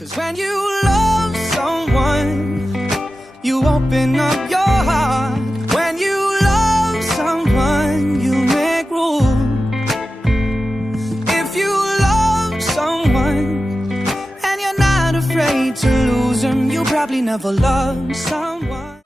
'Cause when you love someone, you open up your heart. When you love someone, you make room. If you love someone and you're not afraid to lose them, you probably never loved someone.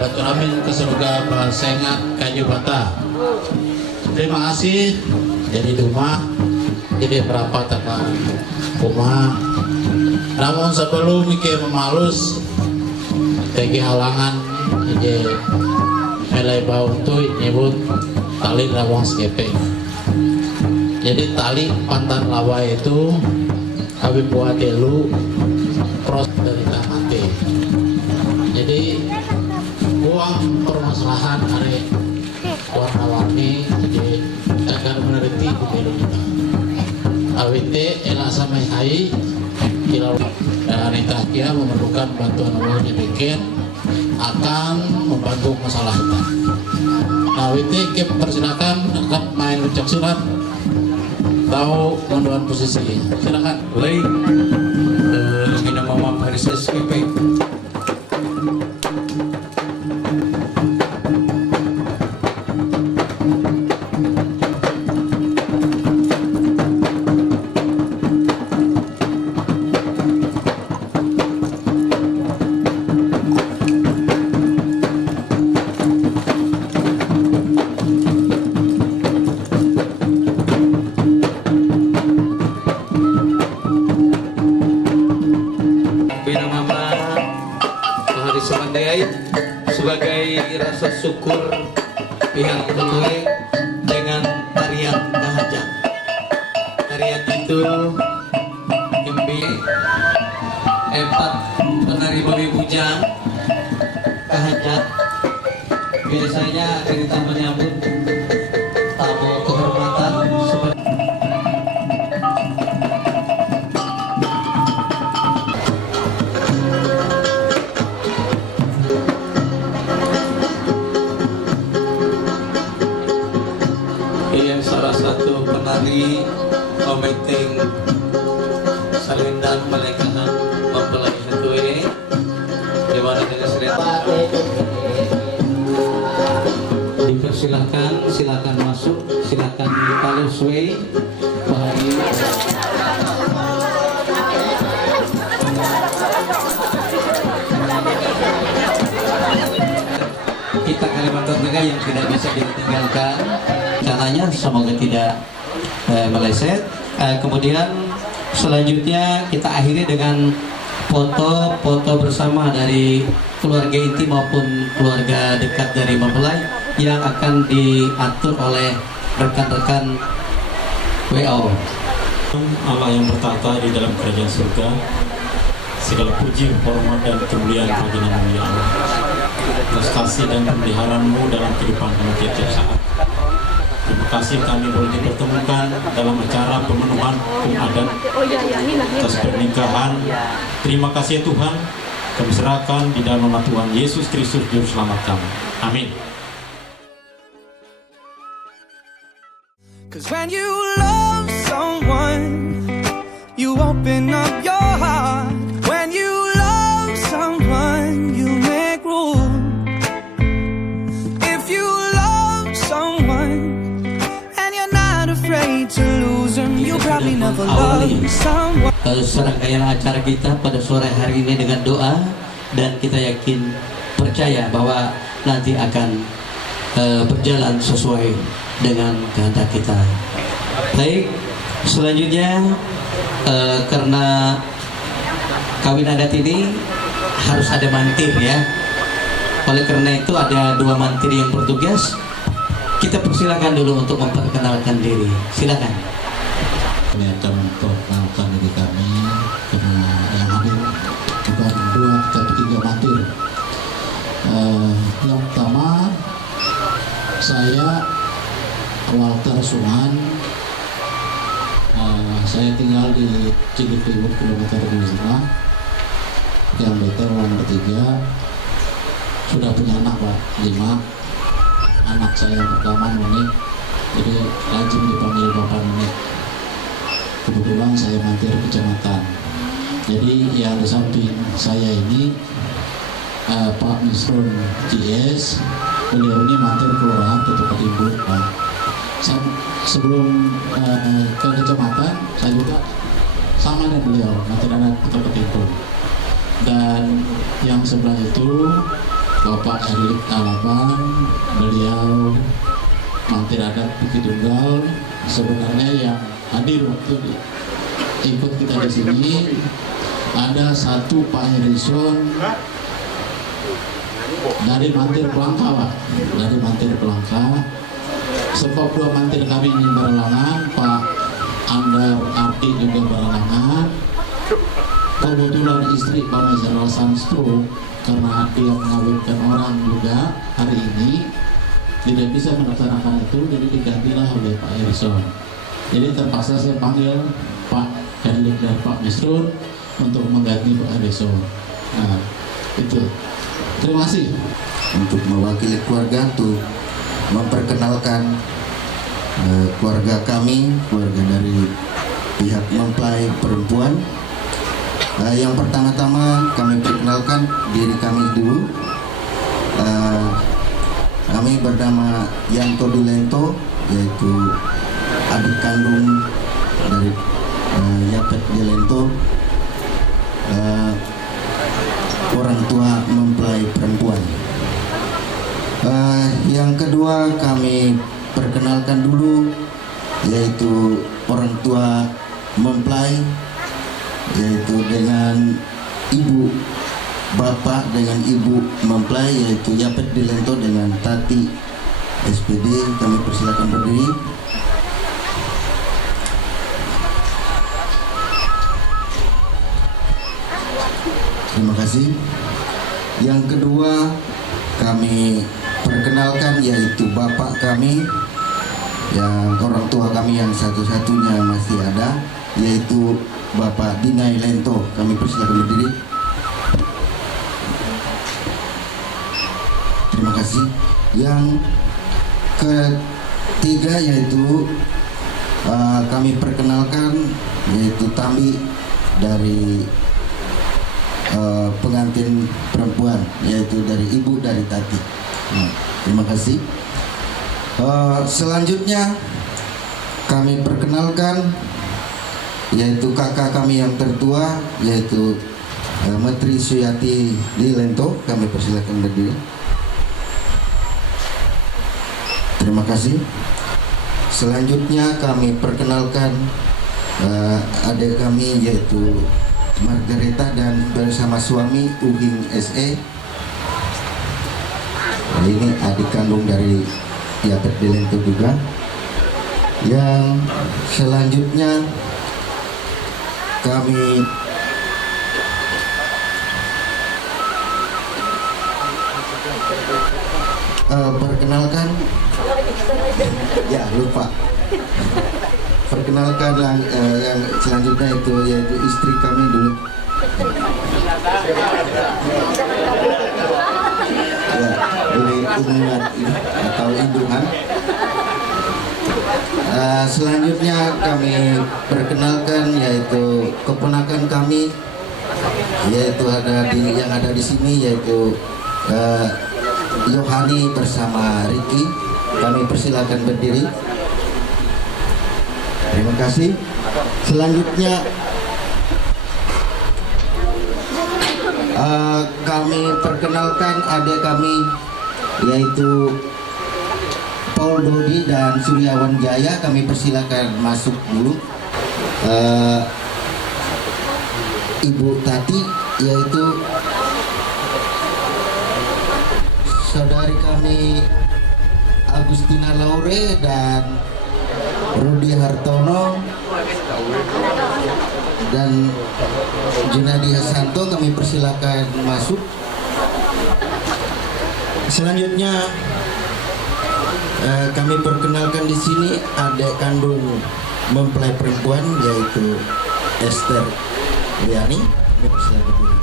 Batu Amin ke surga Basengat Kayu Bata. Terima kasih jadi rumah jadi berapa taka rumah. Namun sebelum mikir memalus tegi halangan jadi melai bau tuh nyebut tali rawang skepeng. Jadi tali pantan lawa itu kami buat dulu proses dari mati. Jadi uang permasalahan hari warna-warni jadi agar meneliti pemilu kita. AWT elak samai hai kira wanita kia memerlukan bantuan uang yang bikin akan membantu masalah kita. AWT kita persilakan akan main ucap silat tahu menduan posisi. Silakan. Baik, Mina Mama Paris SPP. Sebagai rasa syukur pihak keluarga dengan tarian kahajat. Tarian itu imbi 4 penari babi bujang kahajat biasanya cerita menyambut tamu kehormatan sebagai salah satu penari kometing Salindang Malaikat mempelai itu ini di mana dengan serta dipersilahkan, silakan masuk, silakan kalau sway bahagia. Kita Kalimantan Tengah yang tidak bisa ditinggalkan caranya semoga tidak meleset. Kemudian selanjutnya kita akhiri dengan foto-foto bersama dari keluarga inti maupun keluarga dekat dari mempelai yang akan diatur oleh rekan-rekan WO. Allah yang bertata di dalam kerajaan surga, segala puji, hormat dan kemuliaan bagi nama-Mu ya Allah. Atas kasih dan pemeliharaan-Mu dalam kehidupan kami tiap-tiap saat. Terima kasih kami boleh dipertemukan dalam acara pemenuhan hukum adat atas pernikahan. Terima kasih ya Tuhan, kami serahkan di dalam nama Tuhan Yesus Kristus Juru Selamat kami. Amin. Cause when you love someone, you open up your heart. When you love someone, you make room. If you love someone and you're not afraid to lose them, you probably never love someone. Serangkaian acara kita pada sore hari ini dengan doa, dan kita yakin percaya bahwa nanti akan berjalan sesuai dengan kehendak kita. Baik, selanjutnya karena kawin adat ini harus ada mantir ya. Oleh karena itu ada 2 mantir yang bertugas. Kita persilakan dulu untuk memperkenalkan diri. Silakan. Kami akan memperkenalkan diri kami karena yang hadir bukan 2 tapi 3 mantir. Yang pertama, saya Walter Suman. Saya tinggal di Cilikriwut kilometer 25, yang meter nomor 3. Sudah punya anak Pak, 5. Anak saya pertama Nuni, jadi lazim dipanggil Bapak Nuni. Kebetulan saya mantir kecamatan. Jadi yang di samping saya ini Pak Misrun GS, beliau ini mantir kelurahan Ketua Ketimbun Pak. Sebelum ke kecamatan, saya juga sama dengan beliau, mantir adat Ketua Ketimbun. Dan yang sebelah itu Bapak Erik Alaban, beliau mantir adat Bukit Tunggal. Sebenarnya yang hadir waktu ikut kita di sini ada satu Pak Harrison dari mantir Pelangka Pak, dari mantir Pelangka. Sebab 2 mantir kami ini berhalangan, Pak Andar Ardi juga berhalangan. Kebetulan istri Pak Mezer Sanstro karena dia mengawinkan orang juga hari ini tidak bisa melaksanakan itu, jadi digantilah oleh Pak Harrison. Jadi terpaksa saya panggil Pak Herlik dan Pak Misrun untuk mengganti Pak Harrison. Nah, itu. Terima kasih. Untuk mewakili keluarga untuk memperkenalkan keluarga kami, keluarga dari pihak mempelai perempuan. Yang pertama-tama kami perkenalkan diri kami dulu. Kami bernama Yanto Dilento, yaitu adik kandung dari Yapet Dilento, orang tua mempelai perempuan. Yang kedua kami perkenalkan dulu, yaitu orang tua mempelai, yaitu dengan ibu, bapak dengan ibu mempelai, yaitu Yapet Dilento dengan Tati SPD. Kami persilakan berdiri. Terima kasih. Yang kedua kami perkenalkan, yaitu bapak kami, yang orang tua kami yang satu-satunya masih ada, yaitu Bapak Dinai Lento. Kami persilakan berdiri. Terima kasih. Yang ketiga yaitu kami perkenalkan, yaitu Tambi dari pengantin perempuan, yaitu dari ibu dari Tati. Terima kasih. Selanjutnya kami perkenalkan, yaitu kakak kami yang tertua, yaitu Menteri Suyati Dilento. Kami persilakan berdiri. Terima kasih. Selanjutnya kami perkenalkan adik kami, yaitu Margareta dan bersama suami Uging SE. Ini adik kandung dari Yapet Dilento juga. Yang selanjutnya kami perkenalkan, Ya, lupa. Perkenalkan yang selanjutnya yaitu istri kami dulu. Ya, ini Umungan atau Indungan. Selanjutnya kami perkenalkan yaitu keponakan kami, yaitu yang ada di sini yaitu Yohani bersama Ricky. Kami persilakan berdiri. Terima kasih. Selanjutnya kami perkenalkan adik kami yaitu Paul Dodi dan Suryawan Jaya. Kami persilakan masuk dulu. Ibu Tati yaitu saudari kami Agustina Laure dan Rudi Hartono dan Junadi Hasanto. Kami persilakan masuk. Selanjutnya kami perkenalkan di sini adik kandung mempelai perempuan yaitu Esther Liani. Kami persilakan dulu.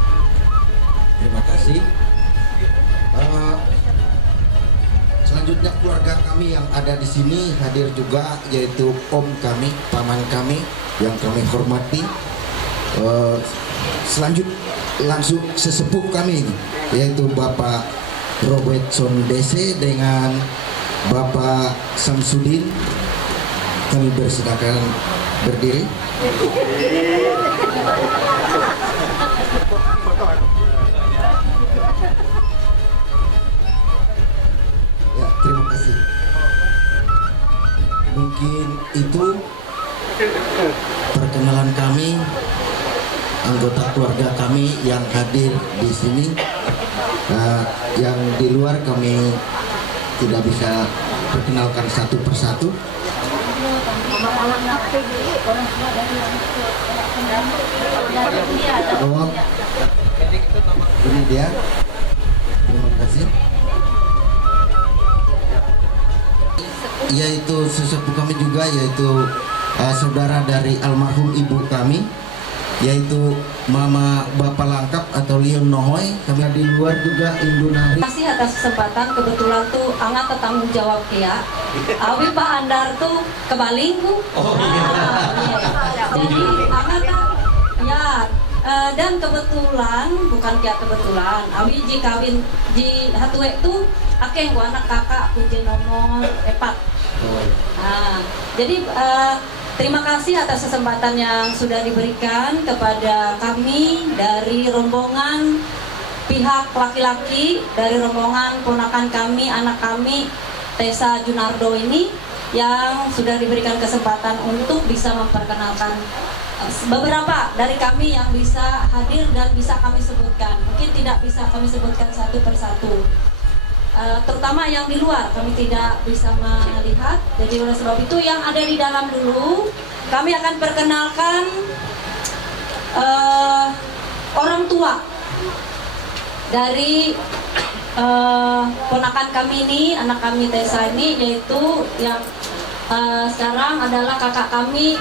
Terima kasih. Selanjutnya keluarga kami yang ada di sini hadir juga yaitu om kami, paman kami yang kami hormati. Langsung sesepuh kami yaitu Bapak Robertson DC dengan Bapak Samsudin. Kami bersilakan berdiri. Ya, terima kasih. Mungkin itu perkenalan kami, anggota keluarga kami yang hadir di sini. Yang di luar kami tidak bisa perkenalkan satu persatu. Oh, ini dia. Terima kasih. Yaitu sesepuh kami juga yaitu saudara dari almarhum ibu kami yaitu Mama Bapak Langkap atau Lion Nohoy. Kami di luar juga Indunari. Terima kasih atas kesempatan. Kebetulan tuh Angga tanggung jawab ya. Abi Pak Andar tuh kebaling ku. Jadi Angga kan ya dan kebetulan bukan kayak kebetulan. Abi ji kawin ji hatuwe tuh akeh ku anak kakak puji nomor 4. Nah, jadi terima kasih atas kesempatan yang sudah diberikan kepada kami dari rombongan pihak laki-laki, dari rombongan ponakan kami, anak kami, Tessa Junardo ini yang sudah diberikan kesempatan untuk bisa memperkenalkan beberapa dari kami yang bisa hadir dan bisa kami sebutkan. Mungkin tidak bisa kami sebutkan satu persatu. Terutama yang di luar kami tidak bisa melihat, jadi oleh sebab itu yang ada di dalam dulu kami akan perkenalkan orang tua dari ponakan kami ini, anak kami Tessa ini, yaitu yang sekarang adalah kakak kami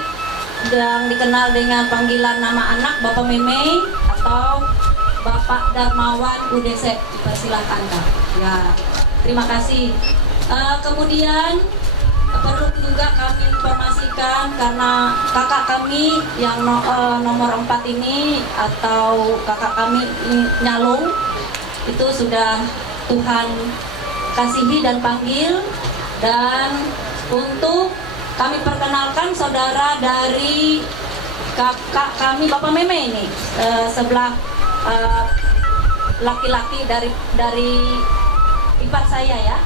yang dikenal dengan panggilan nama anak Bapak Meme atau Bapak Darmawan UDC. Persilakan Kak. Ya, terima kasih. Kemudian perlu juga kami informasikan karena kakak kami yang nomor 4 ini atau kakak kami Nyalung itu sudah Tuhan kasihi dan panggil, dan untuk kami perkenalkan saudara dari kakak kami Bapak Meme ini sebelah laki-laki dari ipar saya ya.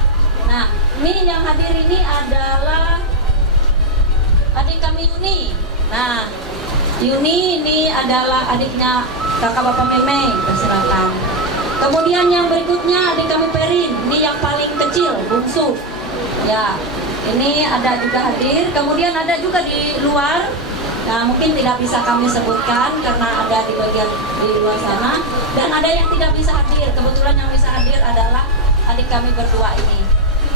Nah, ini yang hadir ini adalah adik kami Yuni. Nah, Yuni ini adalah adiknya kakak Bapak Meme. Persilakan. Kemudian yang berikutnya adik kami Perin. Ini yang paling kecil, bungsu. Ya, ini ada juga hadir. Kemudian ada juga di luar. Nah, mungkin tidak bisa kami sebutkan karena ada di bagian di luar sana. Dan ada yang tidak bisa hadir. Kebetulan yang bisa hadir adalah adik kami berdua ini.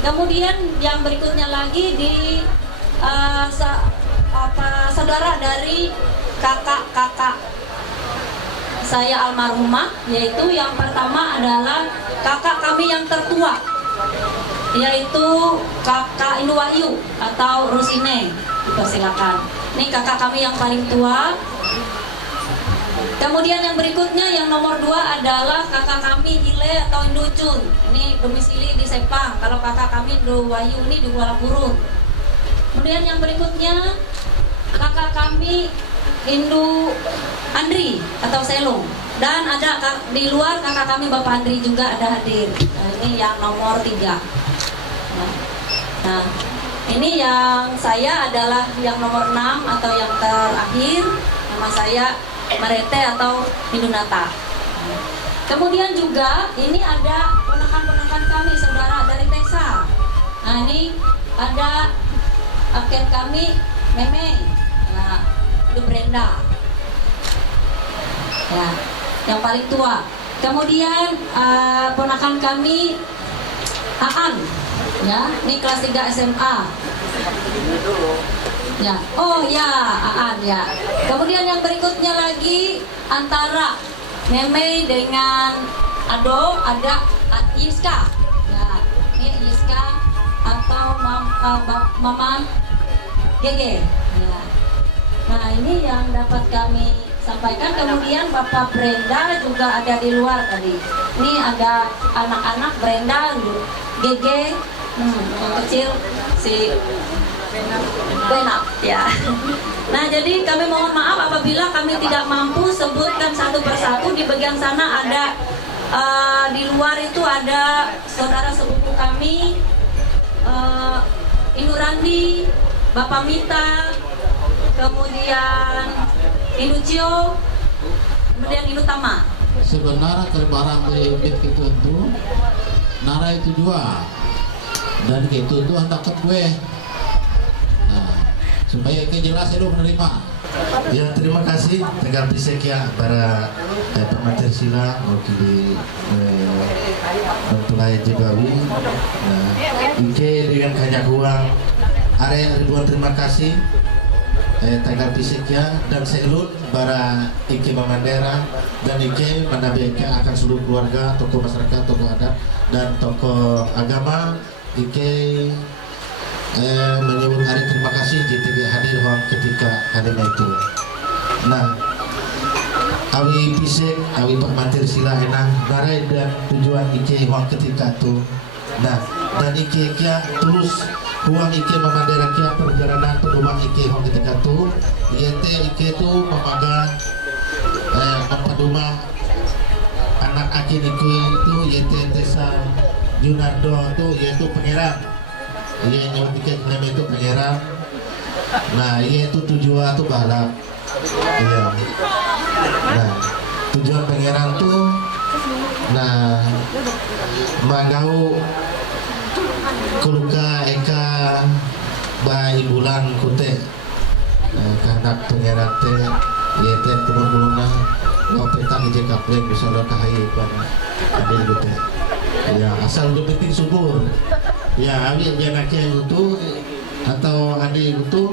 Kemudian yang berikutnya lagi di saudara dari kakak-kakak saya almarhumah, yaitu yang pertama adalah kakak kami yang tertua, yaitu kakak Indu Wahyu atau Rusine. Silakan. Ini kakak kami yang paling tua. Kemudian yang berikutnya yang nomor 2 adalah kakak kami Ile atau Indu Cun. Ini domisili di Sepang. Kalau kakak kami Indu Wahyu ini di Kuala Burun. Kemudian yang berikutnya kakak kami Indu Andri atau Selong. Dan ada di luar kakak kami Bapak Andri juga ada hadir. Nah, ini yang nomor 3. Nah, ini yang saya adalah yang nomor 6 atau yang terakhir. Nama saya Marete atau Hindunata. Kemudian juga ini ada ponakan-ponakan kami, saudara dari Tesa. Nah, ini ada agen kami Meme, nah, itu Brenda, ya, yang paling tua. Kemudian ponakan kami Aan, ya, ini kelas 3 SMA. Ya, oh ya, Aan ya. Kemudian yang berikutnya lagi antara Meme dengan Ado ada Yiska. Ya, ini Yiska atau Maman Gege. Ya. Nah, ini yang dapat kami sampaikan. Kemudian Bapak Brenda juga ada di luar tadi. Ini ada anak-anak Brenda, Gege, yang kecil si Benak ya. Nah, jadi kami mohon maaf apabila kami tidak mampu sebutkan satu persatu. Di bagian sana ada di luar itu ada saudara sepupu kami, Ibu Randi, Bapak Mita, kemudian Ibu Cio, kemudian Ibu Tama. Sebenarnya kalau barang bebek itu nara itu dua dan itu hendak ke gue. Nah, supaya jelas itu menerima. Ya, terima kasih Tegal Pisek ya para pemateri sila wakili Mentulai Jibawi. Nah, Ike dengan banyak uang area ribuan terima kasih Tegal Pisek ya dan seluruh para Ike Mamandera dan Ike Mandabeka akan seluruh keluarga, tokoh masyarakat, tokoh adat dan tokoh agama. Ike menyebut hari terima kasih JTB hadir ketika hari itu. Nah, awi Pisek, awi pemateri sila enang narai dan tujuan Ike ketika itu. Nah, dan Ike kia terus uang Ike Mamandera kia perjalanan perubahan Ike ketika itu. Ike itu memagang mempaduma anak akin itu Tesa Junardo itu yaitu pangeran. Iya yang tiket nama itu pangeran. Nah, itu tujuan tuh balap. Iya. Nah, tujuan pangeran tuh, nah, manggau kuluka eka bayi bulan kute, kehendak pangeran teh, iya teh turun-turunna, mau petang ije kaplek bisa lo kahai pan ada gitu. Ya, asal udah penting subur. Ya, abi janaknya itu atau adik itu,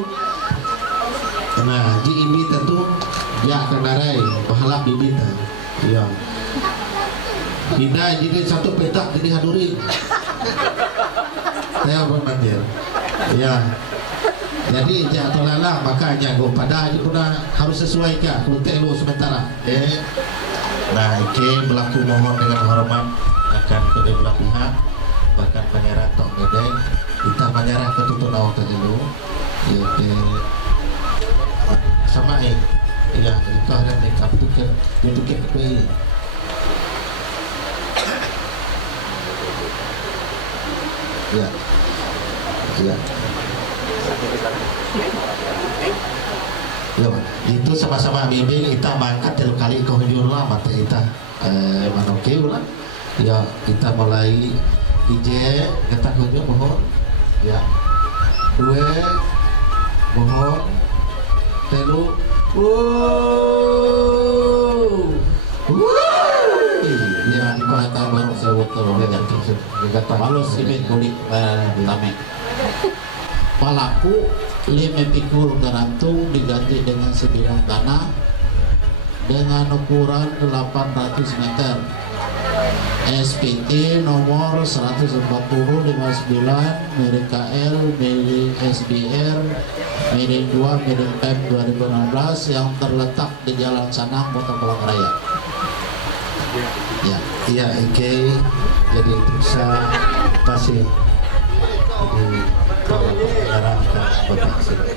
nah di ini tentu ya kenarai pahala bibita, ya. Tidak jadi satu petak jadi haduri, saya bermandir, ya. Jadi jatuh lala makanya gue pada aja pun harus sesuai kak, kuntek lu sementara, Nah, Ike berlaku mohon dengan hormat akan kedua belah pihak. Bahkan pangeran tok gede kita menyerah ke tutup awak tadi dulu ya sama ya itu ada mereka itu kue ya itu sama-sama bimbing kita mangkat tiap kali kau hujur lah mata kita manoke ulah ya kita mulai ije ketak kunjung mohon ya 2 mohon 3 ya di kota baru sewa betul. Malus ibit kulit tame. Palaku 5 pikul garantung diganti dengan sebidang tanah dengan ukuran 800 meter. SPT nomor 140 59 miring KL miring SBR miring 2 miring PEM 2016 yang terletak di Jalan Sanang, Kota Pulang Raya. Ya, Iya, Ike jadi bisa pasti jadi kalau pengarah dan bapak sini.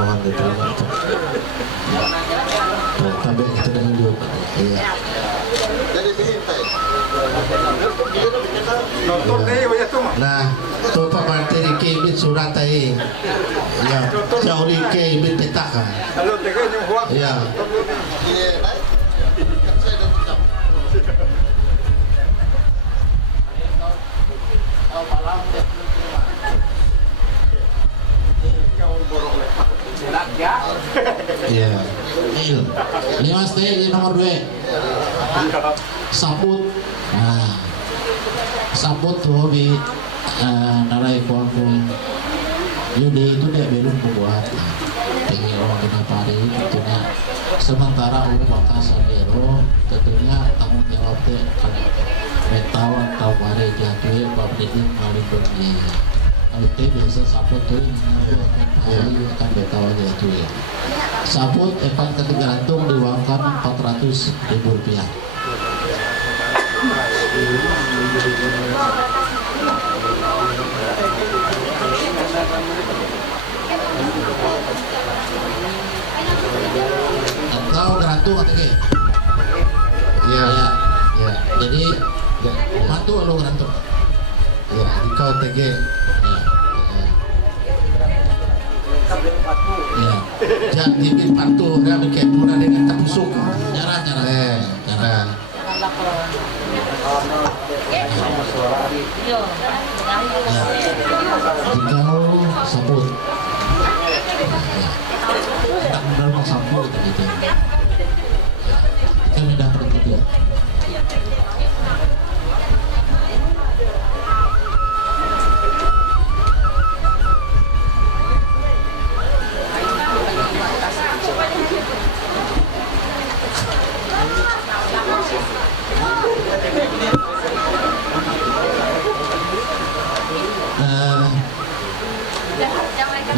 Mohon diterima untuk tapi kita dengan juga. Iya. Nah, tu Pak Mantri Kebit surat tadi. Ya, jauh di Kebit petaka. Ya. Iya. Lima stay nomor 2 sabut. Nah, sabut tuh hobi narai kuang Yudi itu dia belum membuat tinggi orang kena pari tentunya sementara orang bakal sabero tentunya tanggung jawab teh metawan tahu pari jatuh pabrik paling berni itu biasa sabut tuh ini kan betawan jatuh ya. Sabut epan ketergantung diuangkan Rp400.000. Atau gantung atau ke? Iya. Ya. Iya. Jadi Ya. mantu lo gantung. Ya, di kau TG. Ya. Jadi bin patuh dia bikin pura dengan terpusuk. Cara. Nah. Jika sabut, tak benar sabut gitu. Kami dah berhenti.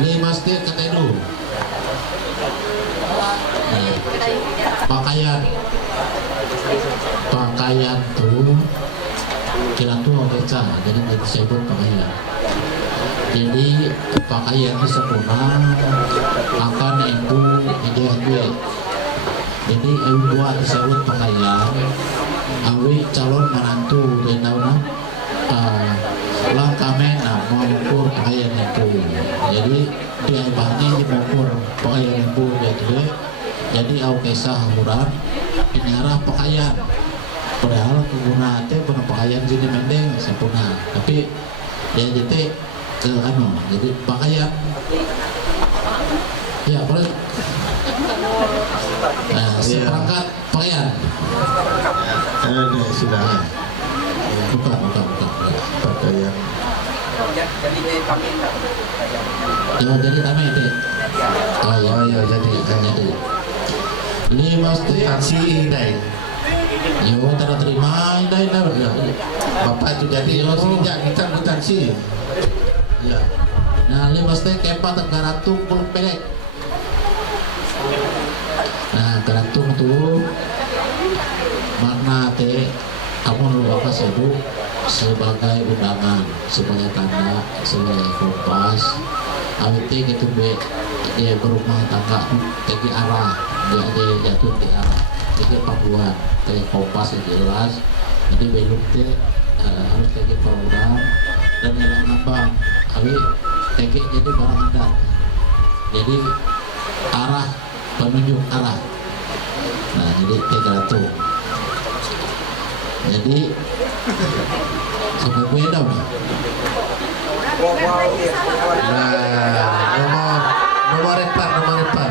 Lima setiap kata itu pakaian tuh kira tuh beca jadi disebut pakaian. Jadi pakaian itu sempurna akan ibu ide. Jadi ibu buat disebut pakaian awi calon menantu dan tahu langkah mena mengukur pakaian itu. Jadi dia bahnya mengukur pakaian itu gitu. Jadi au kisah murah penyarah pakaian. Padahal pengguna teh pernah pakaian sini mendeng sempurna. Tapi dia jadi ke jadi pakaian. Ya boleh. Nah, seperangkat pakaian. Sudah. Buka. Pakaian. Jadi tamai itu. Oh ya jadi. Lima stay. Taksi ini. Yo tara terima indai dah. Bapak itu jadi sejak kita taksi. Ya. Nah, lima stay kepa tergantung puluh pelek. Nah, gantung tuh makna teh kamu lupa sebut sebagai undangan, sebagai tanda, sebagai kompas. Awet gitu be dia berumah tangga tegi arah dia jatuh di arah jadi pangguan kayak kompas yang jelas. Jadi belum teh harus tegi program dan yang ngambang awet tegi jadi barang adat. Jadi arah penunjuk arah. Nah, jadi tegato. Jadi sampai beda nih. Nah, nomor 4.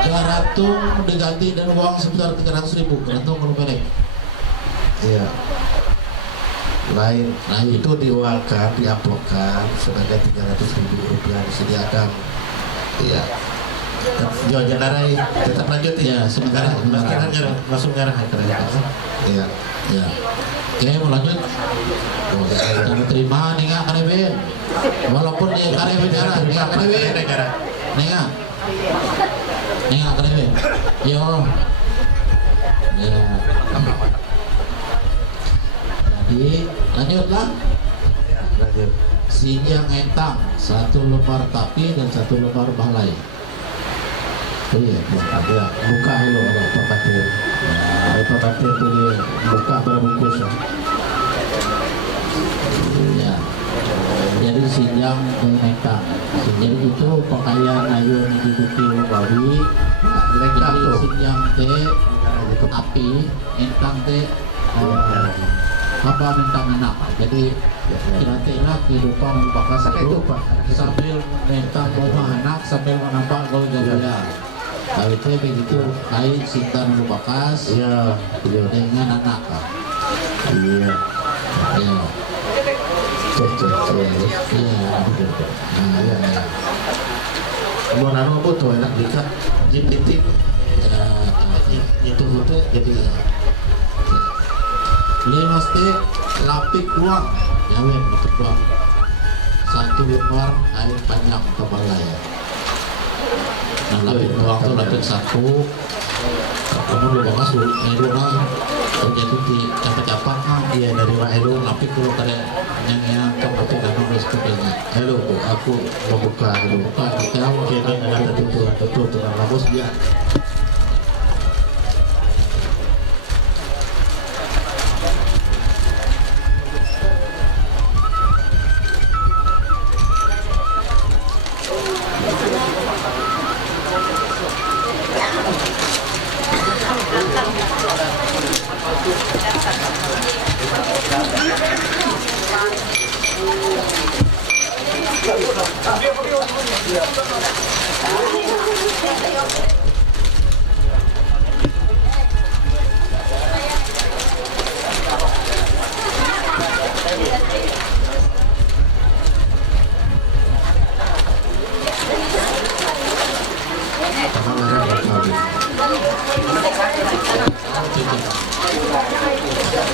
Jarak Gantung diganti dan uang sekitar 300.000. Gantung kalau pendek. Iya. Lain itu diuangkan, diamplopkan sebanyak 300.000 rupiah disediakan. Iya. Jo Janarai tetap lanjut Ya, sementara langsung ngarah ke Iya. Ya. Oke, mau lanjut. Oh, ya, terima nih nggak Kareben. Walaupun dia Kareben cara, nggak Kareben. Nengah. Nengah Kareben. Yo. Ya. Jadi lanjutlah. Lanjut. Sinjang entang, 1 lembar tapi dan 1 lembar balai. Oh iya, ya, buka dulu ada papatir. Ada papatir tuh dia buka berbungkus. Ya. Jadi sinjang dan entang. Jadi itu pakaian ayun di bukit bawi. Lengkap Jadi tuh. sinjang teh api, entang teh apa mentang anak. Jadi kira-kira kehidupan bakas itu sambil mentang bawa anak sambil menampak gol jaya. Kalau itu begitu kait sintan bakas Iya, iya, dengan anak. iya. Ya. Cek. Iya. Nah, ya. Mau nano apa tuh enak dikat jip titik. Ya. Itu jadi 5 stek lapik uang jawab lapik uang 1 lembar kain panjang ke balai. Nah lapik uang tuh lapik 1 kamu lu bakas lu lah terjadi di capak-capak iya dari Mak Elu. lapik dulu kada yang lapik dan nulis sebagainya. Halo, aku mau buka dulu. Bukan kita Kita ada tutup dengan rambut dia.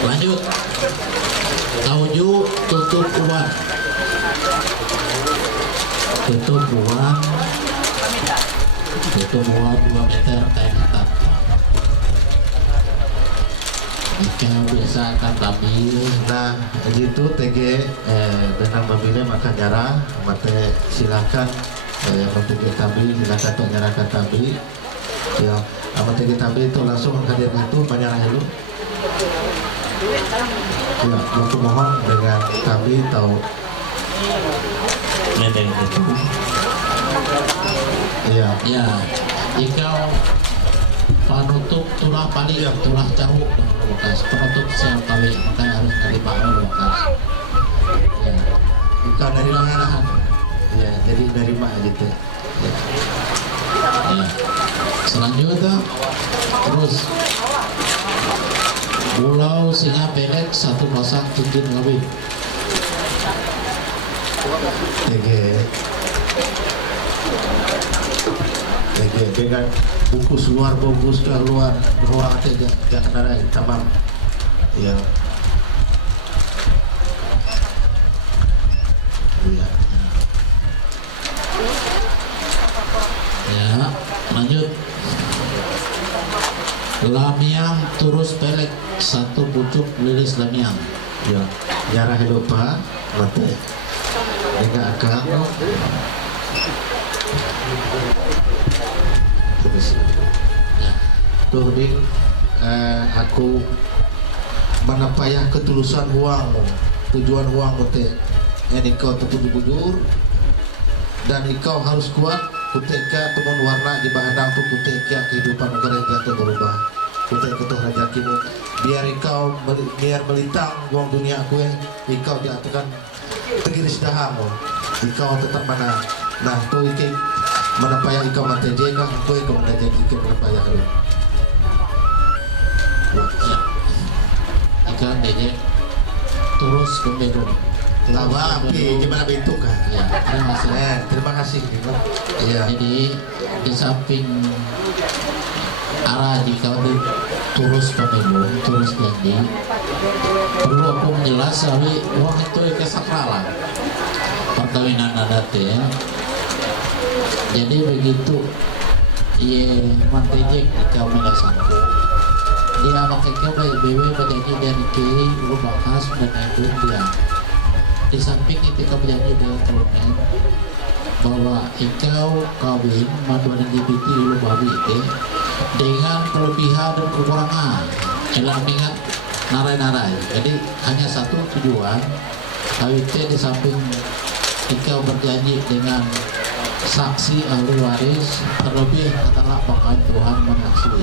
Lanjut. Tauju tutup uang. Tutup uang 2 meter kain atap. Jika biasa akan tampil. Nah, itu TG dengan memilih maka nyarah, mate silakan untuk tabi silakan untuk nyarahkan tabi. Ya, sama TG tabi itu langsung hadir itu menyerah dulu. Ya, aku mohon dengan tabi tahu nedeng itu. Iya. Ya, jika penutup tulah paling tulah cawuk bekas penutup siang kali maka harus dari bawah bekas. Ya, Bukan dari langan. ya, jadi dari mak gitu. Ya. Selanjutnya terus pulau singa pendek 1 pasang cincin kawin. TG dengan bungkus luar bungkus keluar ruang aja jangan ada tamam ya iya Ya, lanjut. Lamiang turus pelek 1 pucuk lilis lamiang. ya nyarah lupa mate enggak akan terus Ya, tuh Din aku menapayah ketulusan uangmu tujuan uangmu teh yang kau tetap bujur dan kau harus kuat kutika temun warna di bahadang tu kutika kehidupan gereja tu berubah kutika tuh rezekimu biar melintang uang dunia kue ikau diatukan tegiris dahamu ikau tetap mana nah tuh iki menapaya ikaw mateje kah kowe ikaw menajak ike menapaya halu. Ya. Ika dejek terus pembedung. Tawa api gimana bentuk kan? Ya, terima kasih. Terima kasih gitu. Iya. Jadi di samping arah di kawasan terus pembedung, terus janji, perlu aku menjelas tapi uang itu kesakralan perkawinan adat ya. Jadi begitu iya mantejek kau mela sangko dia pakai kau baik bewe berjanji dan kiri lu bakas dan itu dia di samping itu kau berjanji dengan turunan bahwa ikau kawin maduan LGBT lu babi itu dengan kelebihan dan kekurangan elang ingat narai-narai. Jadi hanya satu tujuan kawin di samping ikau berjanji dengan saksi ahli waris terlebih adalah pakai Tuhan mengaksui.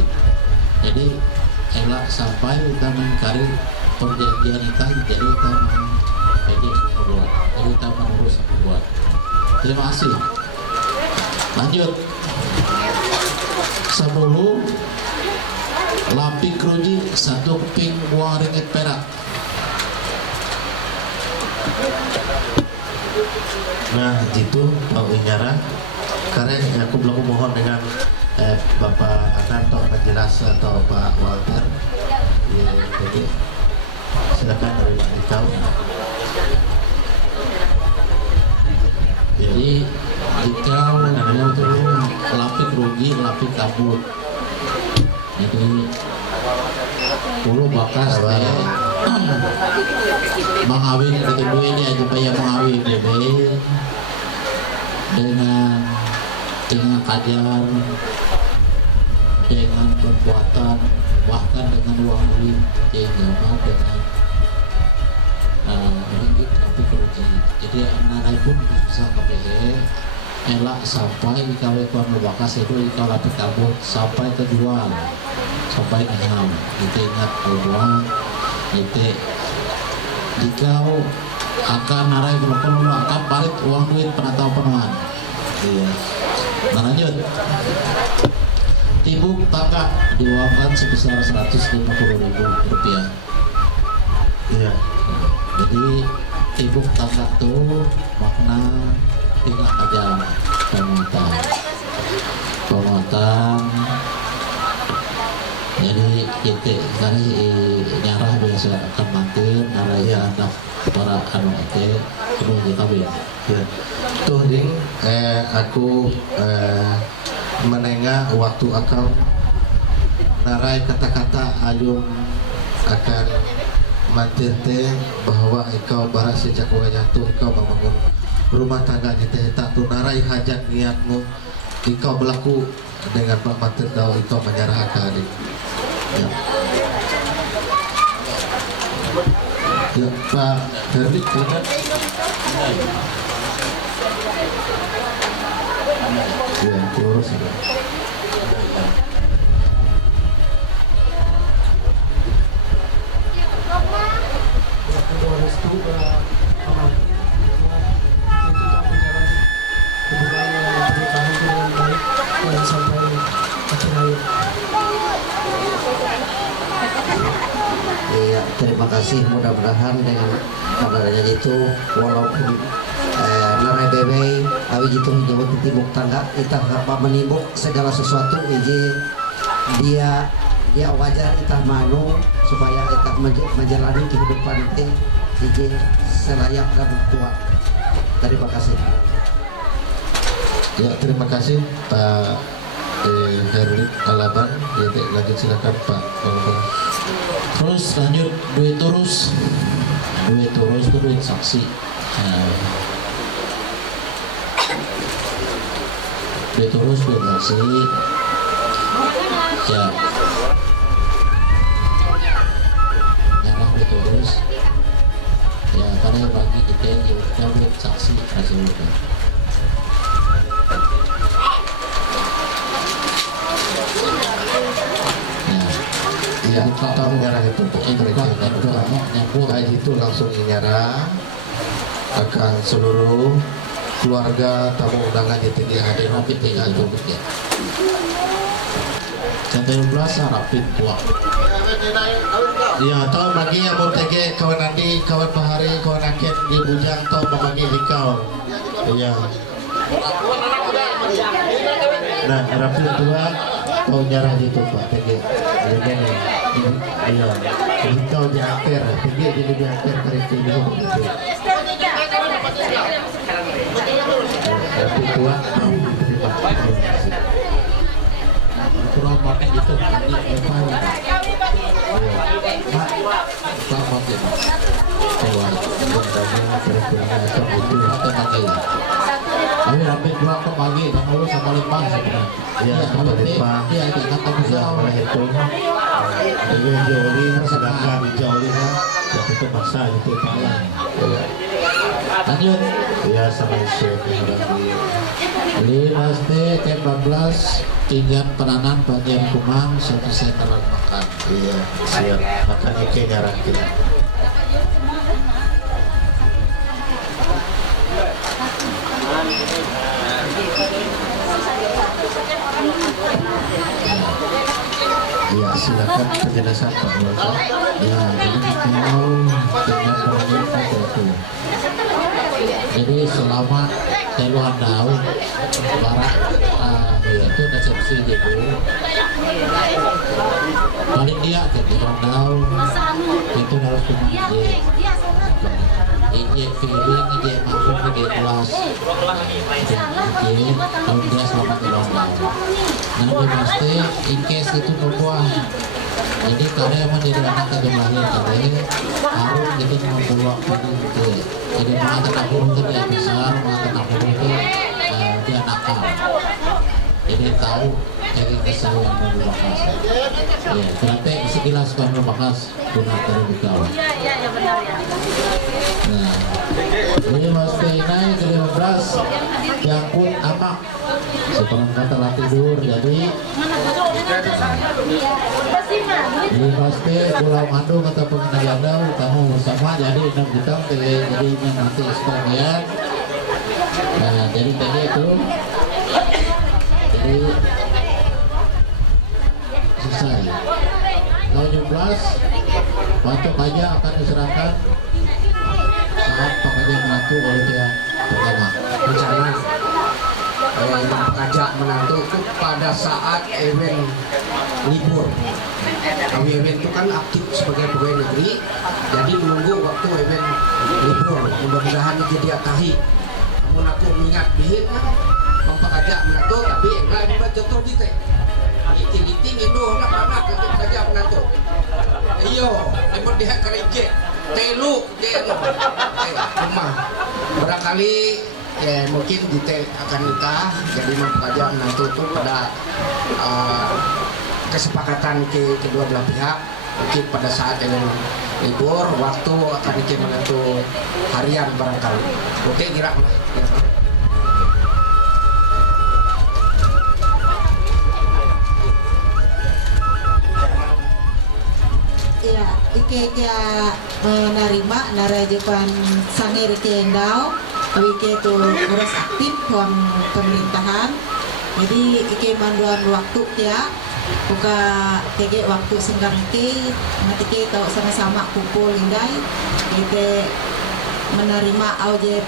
Jadi elak sampai kita mengingkari perjanjian kita, jadi kita membuat, jadi kita mengurus buat. Terima kasih. Lanjut. Sebelum lapik ruji 1 keping uang ringgit perak. Nah itu Pak Winyara karena aku belum mohon dengan Bapak Ananto menjelas atau Pak Walter ya, jadi silakan dari Pak Dikau. Jadi jika mau turun lapik rugi lapik kabut. Jadi puluh bakas teh mengawin kedua ini aja bayar mengawin bebe dengan kajar dengan perbuatan bahkan dengan uang duit dengan ringgit tapi kerugi. Jadi anak pun bisa KPE elak sampai ikawe kuan bakas itu ikaw lapik kabut sampai kejual sampai enam itu ingat bahwa itu jika akan narai kalau akan balik uang duit penatau penuhan. Iya. Nah, lanjut. Tibuk takak diuangkan sebesar 150.000 rupiah. Iya. Jadi tibuk takak tuh makna tinggal aja penguatan. Jadi kita kali nyarah biasa akan mantir nyarah ya anak para anu itu perlu dikawin. Ya. Tuh ding aku menengah waktu akan narai kata-kata ayum akan mantir teh bahwa engkau barang sejak wajah tuh engkau membangun rumah tangga di teh tak tuh narai hajat niatmu engkau berlaku dengan Pak Mantir kau engkau menyerahkan adik. Ya. Ya Pak Herlik silakan. Ya terus. Iya, terima kasih. Mudah-mudahan dengan adanya itu walaupun narai bebe awi gitu nyebut tibuk tangga kita apa menibuk segala sesuatu dia wajar kita manu supaya kita menjalani kehidupan itu selayak dan kuat. Terima kasih. Ya terima kasih Pak Herlik Alaban. Ya, lanjut silakan Pak Bang. Terus lanjut duit turus itu duit saksi. Duit turus duit saksi. Ya. Nyarah duit turus. Ya karena bagi kita ya duit saksi hasil itu. Ya, kata nyarah itu kaji itu langsung nyarah akan seluruh keluarga tamu undangan di tinggi hadir rapid tinggal cukup ya. Sampai 12 rapid tua. Ya tahu bagi yang mau tege kawan Andi, kawan Bahari, kawan Aket di Bujang tahu membagi likau. Iya. Nah rapid tua tahu nyarah itu Pak tege. Iya. Likau di akhir, tege jadi di akhir kerja dulu. Rapid tua. Kurang pakai itu di Eva ya. Selamat ya. Kawan, bundanya berkurangnya itu atau pakai ya. Tapi hampir 2 kok pagi, dan lalu sama lempang sebenarnya. Iya, sama lempang. Iya, itu kata bisa oleh itu. Jadi joli, sedangkan joli kan, waktu itu masa itu palang. Lanjut. Ya sama chef yang udah di. Jadi pasti T14 tinggal peranan bagian kumang selesai talan makan. Iya, siap. Makan ikan jarang kita. Ya silakan penjelasan Pak Bapak. Ya, jadi mau dengan pemerintah itu. Jadi selama keluhan daun barat itu resepsi gitu. Paling dia jadi daun itu harus dimanjir. Ije feeling, ije maksud, ije kelas. Ije kalau dia selama keluhan daun. Nah, pasti inkes itu berbuah. Jadi kalau yang menjadi anak yang lahir tadi harus gitu membuat gitu. Jadi mengatakan burung itu dia besar, mengatakan burung itu dia nakal. Jadi tahu dari kesal yang membuat kasar. Ya, berarti sekilas kami bakas guna dari dikawal. Iya benar ya. Nah, ini pasti naik ke 15 yang pun amak. Sekarang kata lah tidur, jadi ini pasti pulau Mandu kata pengendalian daun kamu bersama jadi 6 juta jadi nanti sekalian. Nah jadi tadi itu jadi selesai. Tahun 17 waktu pajak akan diserahkan saat pajak menantu oleh pihak pertama. Rencana pajak menantu itu pada saat event libur. Kalau event itu kan aktif sebagai pegawai negeri, jadi menunggu waktu event libur. Mudah-mudahan itu diatahi. Namun aku mengingat bihit mempajak menantu, tapi enggak juga contoh kita. Iting-iting itu anak-anak untuk pajak menantu. Iyo, lemot dia kerja. Telu dia rumah. Barangkali ya mungkin kita akan nikah, jadi mempelajari menantu itu pada kesepakatan kedua belah pihak. Mungkin pada saat yang libur waktu akan kita menentu harian barangkali. Oke, kira lah. Ya, ike menerima narajukan sangir kendau. Ike itu urus aktif uang pemerintahan. Jadi ike manduan waktu ya. Buka tege waktu senggang ke mati ke tahu sama-sama kumpul indai. Ike menerima auje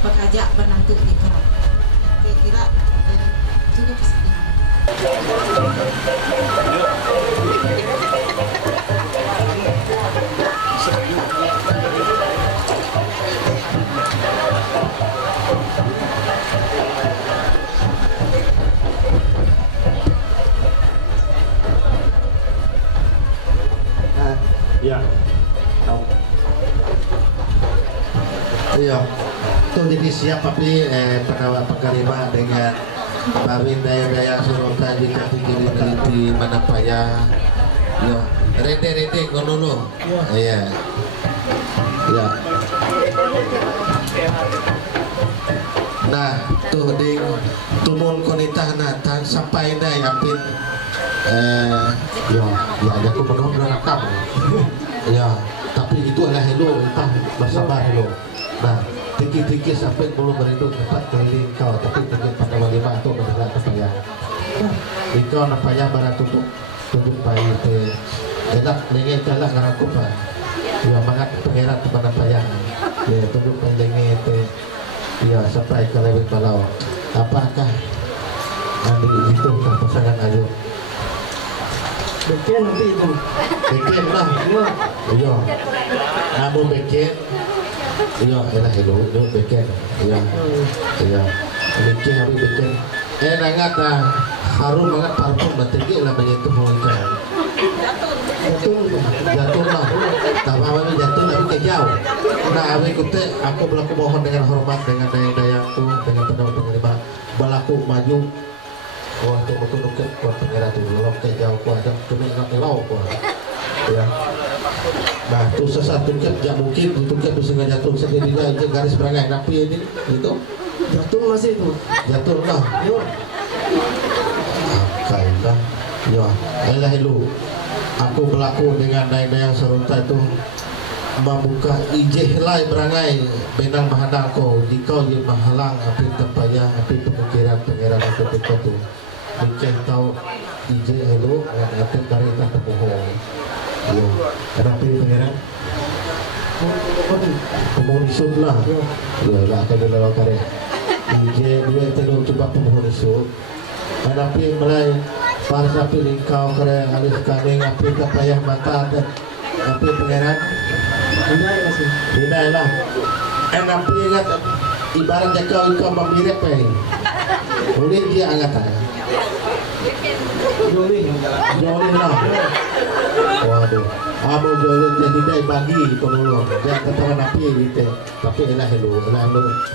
pekerja menantu kita. Kira cukup sekian. Ya, iya. Tuh jadi siap tapi penawar pengarima dengan Bawin daya-daya Surota di kaki kiri di mana paya. Yo, rede ngono. Iya. Ya. Nah, tuh ding tumun konitah natan sampai dai apin ya aku penuh rekam. Ya, tapi itu adalah hello, entah bersabar hello. Nah, Tiki-tiki sampai belum beridu tempat keliling kau, tapi tiki pada lima atau mendengar kepayah. Ikau napayah barang tutup bayi teh. Enak dengan kalah ngarakup lah. Ya banget pengerat kepada payah. Ya tunduk pendengar teh. Ya sampai ke lewat balau. Apakah nanti itu pasangan ayu? Beken nanti itu. Beken lah. Iya. Namu beken. Iya, enak itu beken. Iya. Iya. Beken habis beken. Nangat harum banget parfum batergi lah menyentuh muka. Jatuh lah. Tak apa-apa jatuh tapi kejauh. Nah, aku berlaku mohon dengan hormat dengan dayang-dayangku dengan penerima berlaku maju. Wah, itu betul-betul kuat pengira tu lok kejauh kuat dan kena nak lau kuat. Ya. Nah, tu sesatu ket jak mungkin itu ket bisa jatuh sendiri aja garis perangai napi ini itu Jatuh masih itu. jatuh lah. Yo. Kailah. Ya, elah lu. Aku berlaku dengan dayang-dayang serunta itu membuka ijeh lai berangai benang mahadang ko jika dia mahalang api tempaya api pemikiran aku ketika tu mungkin tahu ijeh lu api dari tak terbohong ya kenapa pengiran pemohon lah ya lah akan dilakukan karya ijeh dua telur coba pemohon isut api mulai para sapi lingkau karya alis kaning api tempaya mata dan api pengiran Bina lah. Enak ingat ibaratnya kau memirip boleh dia angkat Jolin lah. Waduh. Amo jolin jadi dia bagi penolong. Dia katakan api gitu. Tapi enak lu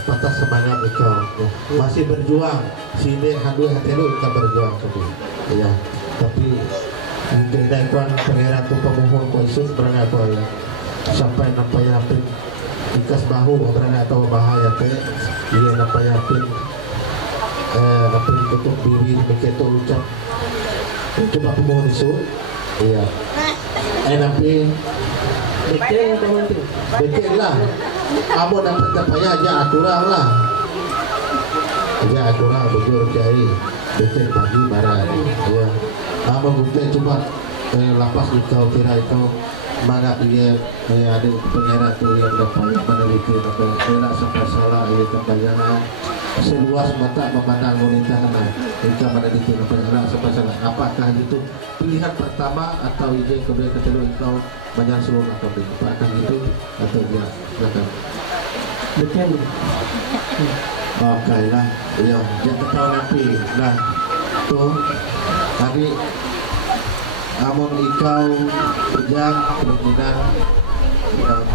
patah semangat kau. Masih berjuang. Sini hadu hati lu kita berjuang tapi. Ya. Tapi tidak kuan pengerat tu pemohon kau isu berangai kau ya. Sampai nampak yapin ikas bahu orang tahu bahaya teh dia nampak yapin apin tutup diri begitu ucap coba pemohon isu iya napi beken lah amo dapat payah aja aturan lah aja aturan bujur jari beken pagi barat iya amo gunting coba lapas ikau kira ikau mangap dia ada pengerat tu yang dapat meneliti maka tidak sampai salah ia kebayangan seluas mata memandang wanita mana jika meneliti maka tidak sampai salah apakah itu pilihan pertama atau ide kedua ketiga engkau banyak seluruh atau apakah itu atau dia silakan Beken. oke lah ya jangan tahu napi nah tu tadi amun ikau pejang kemungkinan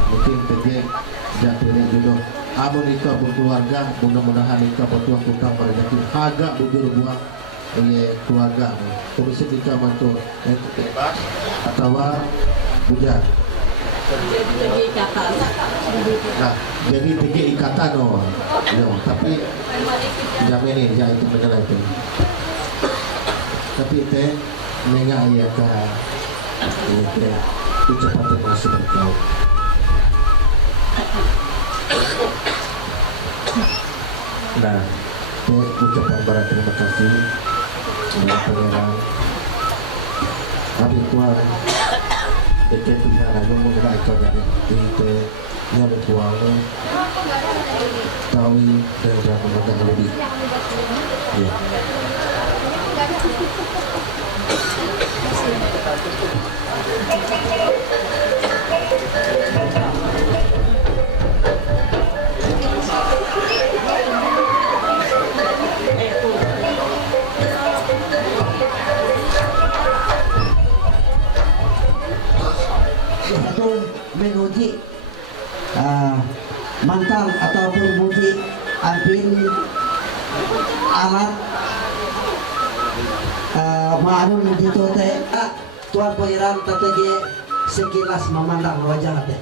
mungkin pejang jatuhnya jodoh amun ikau berkeluarga mudah-mudahan ikau bertuah tukang berjaki agak bujur buang oleh keluarga komisi ikau bantu bebas atau bujang nah jadi tiga ikatan tapi jamin ini jangan itu menjelaskan itu tapi teh Nengah ayah kah ucapan termasuk berkau nah ucapan barat terima kasih kepada pangeran Abi Tuan Beken pilihan lalu mengerakkan itu yang berkuang tahu dan berapa banyak lebih ya Itu menuji mantan ataupun muji ampin alat ma'anun gitu teh Tuan Pangeran tatege sekilas memandang wajah teh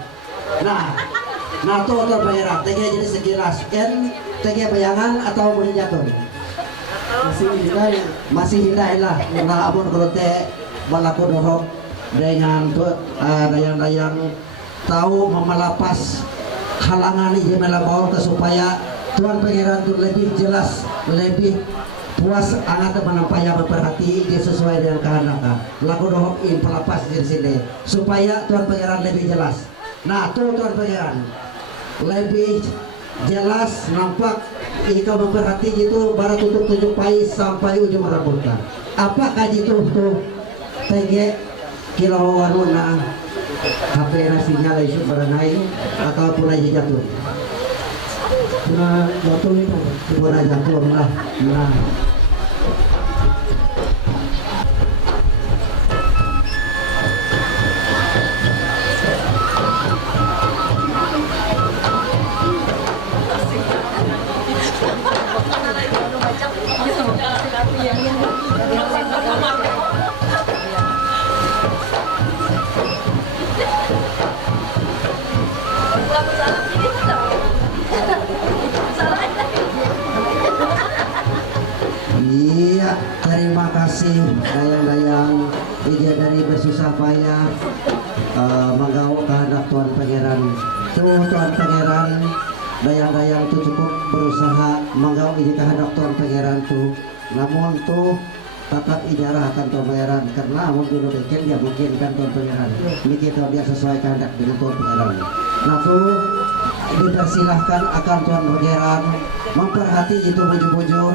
nah tuh Tuan Pangeran tege jadi sekilas tege bayangan atau boleh jatuh masih hindai lah nah abon kalau teh balaku dorong dengan dayang-dayang tahu memelapas halangan ije melabaur ke supaya Tuhan Pangeran itu lebih jelas, lebih puas anak menampaya memperhati dia sesuai dengan kehendaknya. Lagu dohok in pelapas di sini supaya Tuhan Pangeran lebih jelas. Nah tuh Tuhan Pangeran lebih jelas nampak jika memperhati itu baru tutup pais sampai ujung rambutnya. Apakah itu tuh TG kilowaruna HP nasinya isu berenai ataupun aja jatuh. Puna jatuh itu, puna jatuh lah. Nah. Iya, terima kasih dayang-dayang ija dari bersusah payah menggaul kehendak Tuhan Pangeran. Tuh Tuhan Pangeran, dayang-dayang tuh cukup berusaha menggaul ija kehendak Tuhan Pangeran tuh. Namun tuh tetap ijarah akan Tuhan Pangeran karena mungkin bikin dia mungkin kan Tuhan Pangeran. Ini kita dia sesuai kehendak dengan Tuhan Pangeran. Nah tuh dipersilahkan akan Tuhan Pangeran memperhati itu bujur-bujur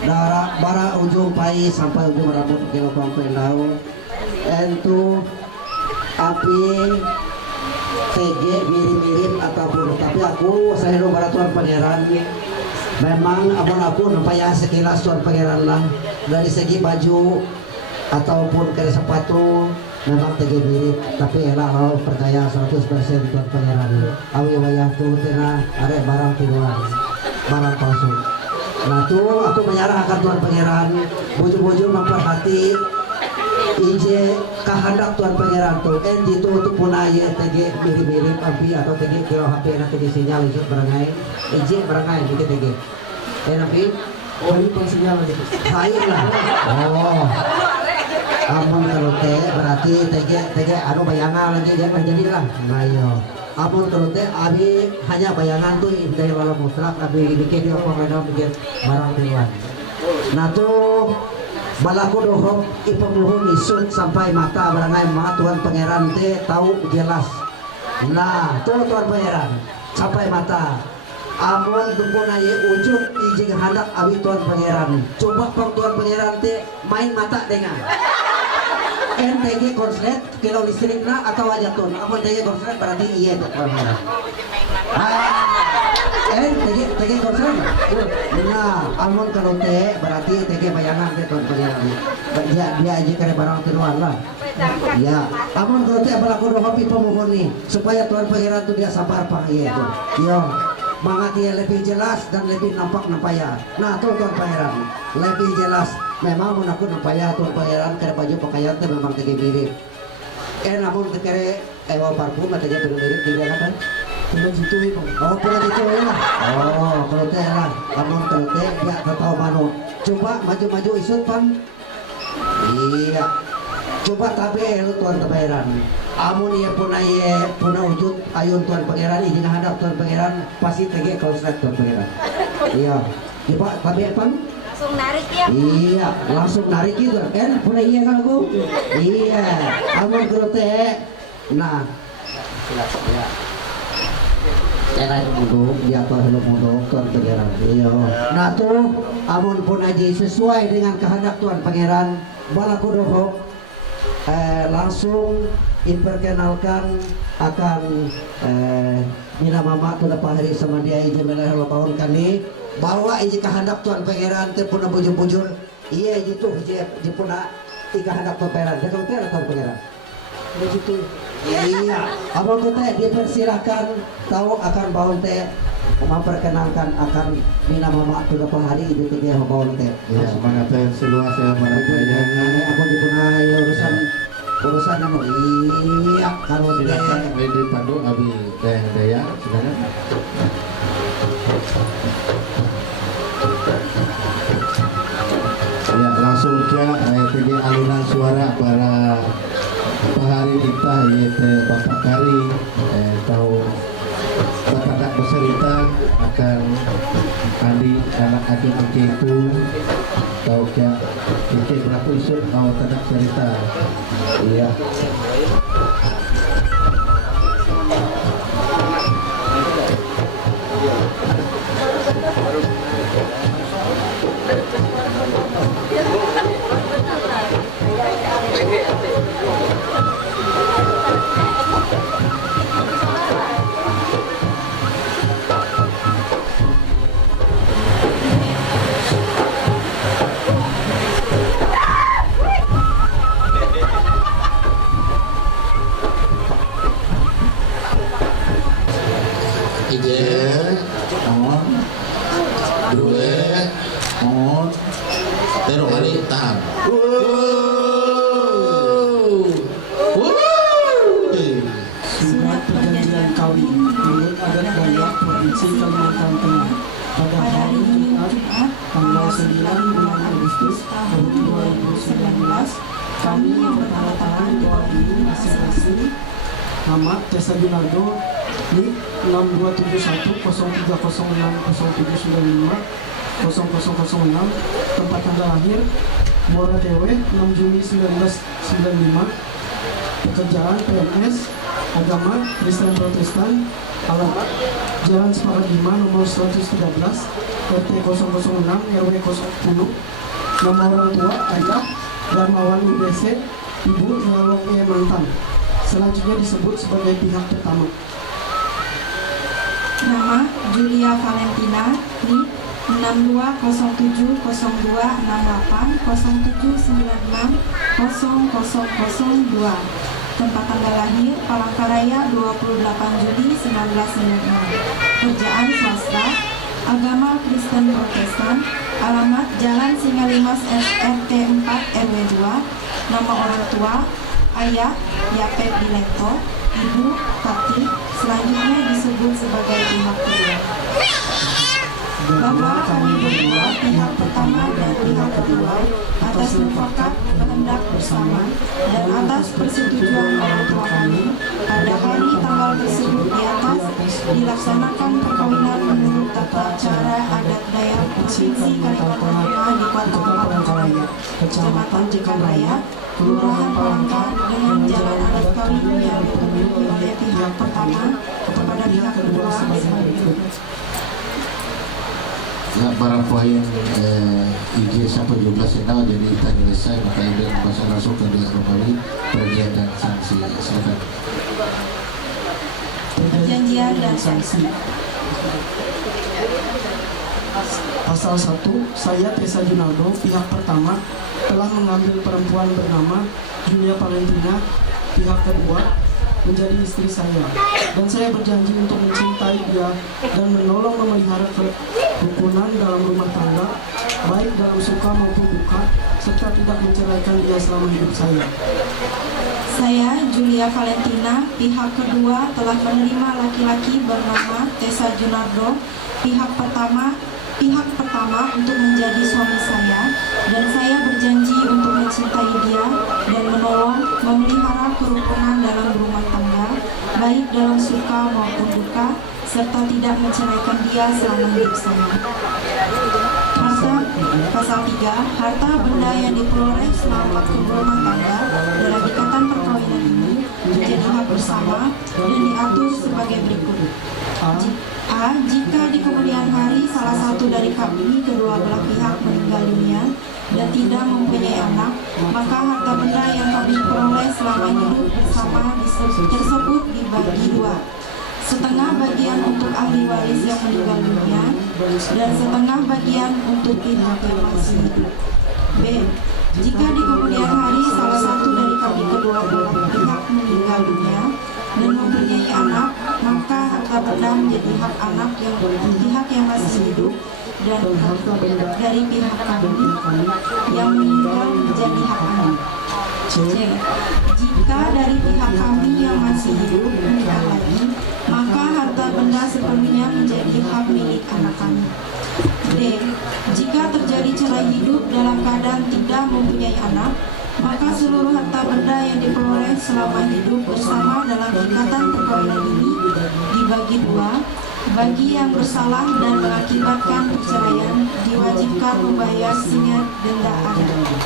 darah bara ujung pai sampai ujung rambut kilo pangpelau entu api TG mirip-mirip ataupun tapi aku saya bara Tuhan Pangeran memang abon aku nampak sekilas Tuhan Pangeran lah dari segi baju ataupun kaya sepatu memang TG mirip tapi elah kalau percaya 100% Tuhan Pangeran awi wayah tuh tina are barang tiruan barang palsu. Nah tuh aku menyerahkan Tuhan Pangeran bujur-bujur memperhati ije kehendak Tuhan Pangeran tuh enji tuh punaya TG mirip-mirip ampi atau TG kilo HP na TG sinyal ije berangai ije berangai dikit TG nampi oh ini pun sinyal dikit baik lah oh amun kalau berarti TG anu bayangan lagi jangan jadilah nah yo amun kalau abi hanya bayangan tuh dari walau mutlak abi bikin dia apa bikin barang tiruan. Nah tuh balaku dohok ipemuhun isut sampai mata barangai mata Tuhan Pangeran teh tahu jelas. Nah tuh Tuhan Pangeran sampai mata. Amun dukunai ujung izin hendak abi Tuhan Pangeran. Coba pang Tuhan Pangeran teh main mata dengan. NTG konslet kilo listrikna atau wajatun amun TG konslet berarti iya Tuhan Pangeran. TG konslet nah amun kalau T berarti TG bayangan ke Tuhan Pangeran dia aja kare barang tiruan lah ya amun kalau T berlaku rohopi pemohon nih supaya Tuhan Pangeran tuh dia sabar pak iya tuh yo mangat dia lebih jelas dan lebih nampak nampaya. Nah tuh Tuhan Pangeran lebih jelas memang menakut nampaya Tuhan Pangeran kare baju pakaian teh memang TG mirip namun kare ewa parfum atau dia mirip juga kan pulang situ itu oh pulang itu ya oh kalau teh lah namun kalau teh dia tahu mano coba maju-maju isut pan iya coba tapi Tuhan Pangeran amun ia puna wujud ayun Tuhan Pangeran izin hadap Tuhan Pangeran pasti TG konslet Tuhan Pangeran iya coba tapi apa langsung narik ya iya langsung narik gitu puna iya kan aku iya amun kalau teh nah ya enak muduk dia apa hello muduk Tuhan Pangeran iya nah tuh amun pun aja sesuai dengan kehendak Tuhan Pangeran balaku dohok langsung diperkenalkan akan Nina Mama tuh dapat hari sama dia izin melalui tahun kali bawa izin kehendak Tuhan Pangeran teh puna bujur-bujur iya gitu izin puna kehendak Tuhan Pangeran dia tahu Tuhan Pangeran begitu iya abang teh dipersilahkan tahu akan baun teh memperkenalkan akan Nina Mama tuh dapat hari itu dia baun teh ya semangat teh seluas ya mana ini aku dipunai urusan anu iya kalau silakan Lady Pandu abi daya silakan ya langsung ke TG alunan suara para pahari kita yaitu Bapak Kari tahu Bapak akan adik anak adik itu tahu ya itu berapa isu mau tentang cerita iya. Terus kali tahan. Surat perjanjian kawin menurut adat Dayak Provinsi Kalimantan Tengah pada hari Jumat tanggal 9 bulan Agustus tahun 2019 kami yang bertanda tangan doa ini masing-masing nama Tessa Junardo NIK 627103060795 0006 tempat tanggal lahir Mora Dewe 6 Juli 1995 pekerjaan PNS agama Kristen Protestan alamat Jalan Sepakat 5 nomor 113 RT 006 RW 010 nama orang tua ayah Darmawan UDC ibu Nyalong E Mantan selanjutnya disebut sebagai pihak pertama. Nama Julia Valentina NIK 6207026807960002 tempat tanggal lahir Palangkaraya 28 Juli 1996 kerjaan swasta agama Kristen Protestan alamat Jalan Singalimas RT 4 RW 2 nama orang tua ayah Yapet Dileto ibu Tati selanjutnya disebut sebagai pihak kedua. Bahwa kami berdua pihak pertama dan pihak kedua atas mufakat kehendak bersama dan atas persetujuan orang tua kami pada hari tanggal tersebut di atas dilaksanakan perkawinan menurut tata cara adat Dayak Provinsi Kalimantan Tengah di Kota Palangkaraya, Kecamatan Jekaraya, Kelurahan Palangka dengan jalan adat kawin yang dimiliki oleh pihak pertama kepada pihak kedua sebagai berikut. Ya, para poin IG sampai 17 final jadi tanya selesai maka ini bahasa langsung ke dia Romawi perjanjian dan sanksi silakan. Perjanjian dan sanksi. Pasal 1, saya Tessa Junardo pihak pertama telah mengambil perempuan bernama Julia Valentina pihak kedua menjadi istri saya dan saya berjanji untuk mencintai dia dan menolong memelihara kerukunan dalam rumah tangga baik dalam suka maupun duka serta tidak menceraikan dia selama hidup saya. Saya, Julia Valentina, pihak kedua telah menerima laki-laki bernama Tessa Junardo pihak pertama untuk menjadi suami saya dan saya berjanji untuk mencintai dia dan menolong memelihara kerukunan dalam rumah tangga baik dalam suka maupun duka serta tidak menceraikan dia selama hidup saya. Pasal 3, harta benda yang diperoleh selama rumah tangga dalam ikatan perkawinan ini menjadi hak bersama dan diatur sebagai berikut. A. Jika di kemudian hari salah satu dari kami kedua belah pihak meninggal dunia dan tidak mempunyai anak, maka harta benda yang kami peroleh selama hidup bersama tersebut dibagi dua. Setengah bagian untuk ahli waris yang meninggal dunia dan setengah bagian untuk pihak yang masih hidup. B. Jika di kemudian hari salah satu dari kami kedua belah pihak meninggal dunia dan mempunyai anak, maka harta benda menjadi hak anak yang pihak yang masih hidup dan harta benda dari pihak kami yang meninggal menjadi hak anak. C. Jika dari pihak kami yang masih hidup menikah lagi, maka harta benda sepenuhnya menjadi hak milik anak kami. D. Jika terjadi cerai hidup dalam keadaan tidak mempunyai anak, maka seluruh harta benda yang diperoleh selama hidup bersama dalam ikatan perkawinan ini dibagi dua. Bagi yang bersalah dan mengakibatkan perceraian, diwajibkan membayar singet denda adat.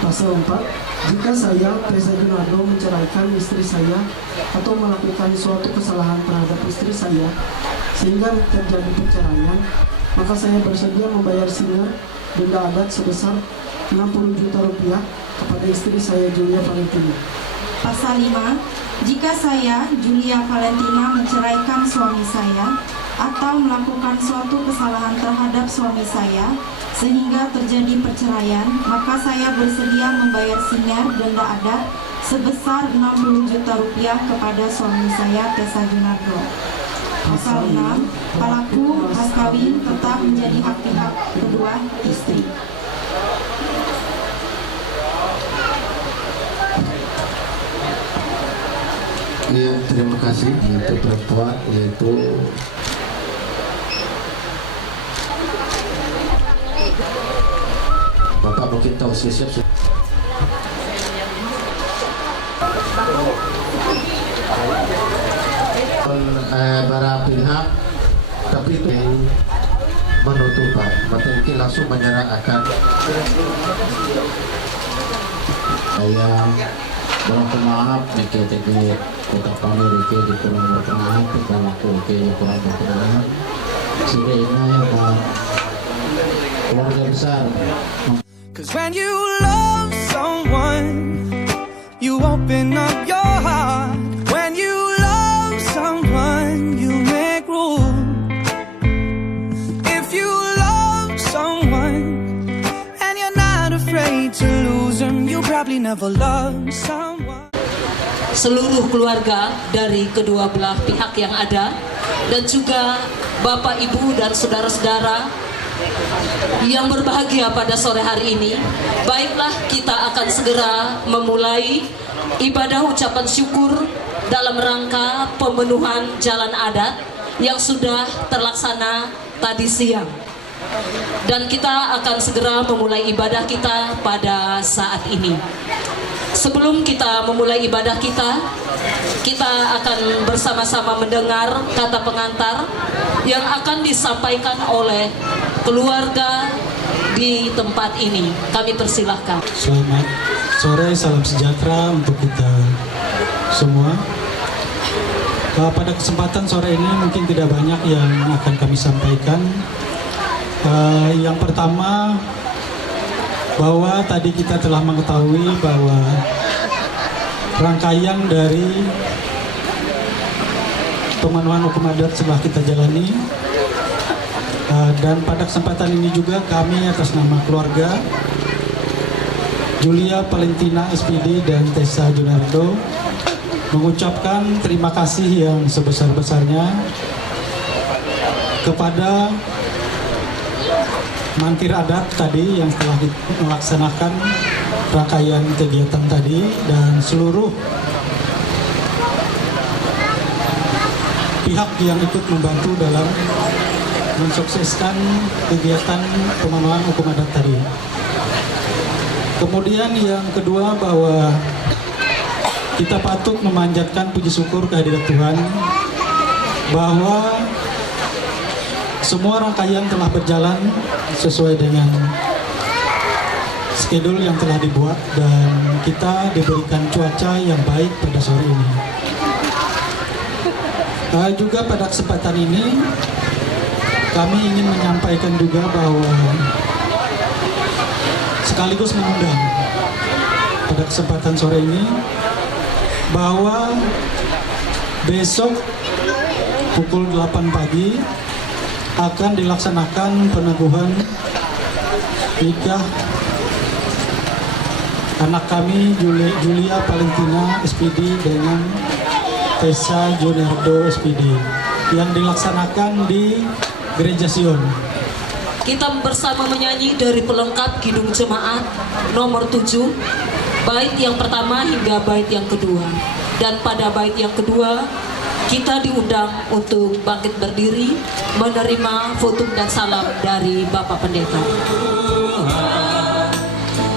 Pasal 4. Jika saya, Tessa Junardo, menceraikan istri saya atau melakukan suatu kesalahan terhadap istri saya sehingga terjadi perceraian, maka saya bersedia membayar singet denda adat sebesar 60 juta rupiah kepada istri saya, Julia Valentina. Pasal 5. Jika saya, Julia Valentina, menceraikan suami saya atau melakukan suatu kesalahan terhadap suami saya sehingga terjadi perceraian, maka saya bersedia membayar singet denda adat sebesar 60 juta rupiah kepada suami saya, Tessa Junardo. Pasal 6. Pelaku mas kawin tetap menjadi hak pihak kedua istri. Ya, terima kasih untuk perempuan yaitu Bapak mungkin tahu siap para pihak, tapi itu menutup Pak, mungkin langsung menyerahkan. Saya mohon maaf jika kota Pamerike di kurang berkenan, kita lakukan kurang berkenan. Sehingga ini keluarga besar. 'Cause when you love someone, you open up your heart. When you love someone, you make room. If you love someone and you're not afraid to lose them, you probably never loved someone. Seluruh keluarga dari kedua belah pihak yang ada, dan juga Bapak, Ibu, dan saudara-saudara yang berbahagia pada sore hari ini, baiklah kita akan segera memulai ibadah ucapan syukur dalam rangka pemenuhan jalan adat yang sudah terlaksana tadi siang. Dan kita akan segera memulai ibadah kita pada saat ini. Sebelum kita memulai ibadah kita akan bersama-sama mendengar kata pengantar yang akan disampaikan oleh keluarga di tempat ini. Kami persilahkan. Selamat sore, salam sejahtera untuk kita semua. Pada kesempatan sore ini mungkin tidak banyak yang akan kami sampaikan. Yang pertama, bahwa tadi kita telah mengetahui bahwa rangkaian dari pemenuhan hukum adat telah kita jalani, dan pada kesempatan ini juga kami atas nama keluarga Julia Valentina SPD dan Tessa Junardo mengucapkan terima kasih yang sebesar-besarnya kepada mangkir adat tadi yang telah melaksanakan rangkaian kegiatan tadi, dan seluruh pihak yang ikut membantu dalam mensukseskan kegiatan pemenuhan hukum adat tadi. Kemudian yang kedua, bahwa kita patut memanjatkan puji syukur kehadirat Tuhan bahwa semua rangkaian telah berjalan sesuai dengan schedule yang telah dibuat, dan kita diberikan cuaca yang baik pada sore ini. Juga pada kesempatan ini kami ingin menyampaikan juga bahwa sekaligus mengundang pada kesempatan sore ini bahwa besok pukul 8 pagi akan dilaksanakan peneguhan nikah anak kami Julia Valentina SPD dengan Tessa Junardo SPD yang dilaksanakan di Gereja Sion. Kita bersama menyanyi dari pelengkap Kidung Jemaat nomor 7, bait yang pertama hingga bait yang kedua. Dan pada bait yang kedua kita diundang untuk bangkit berdiri menerima foto dan salam dari Bapak Pendeta.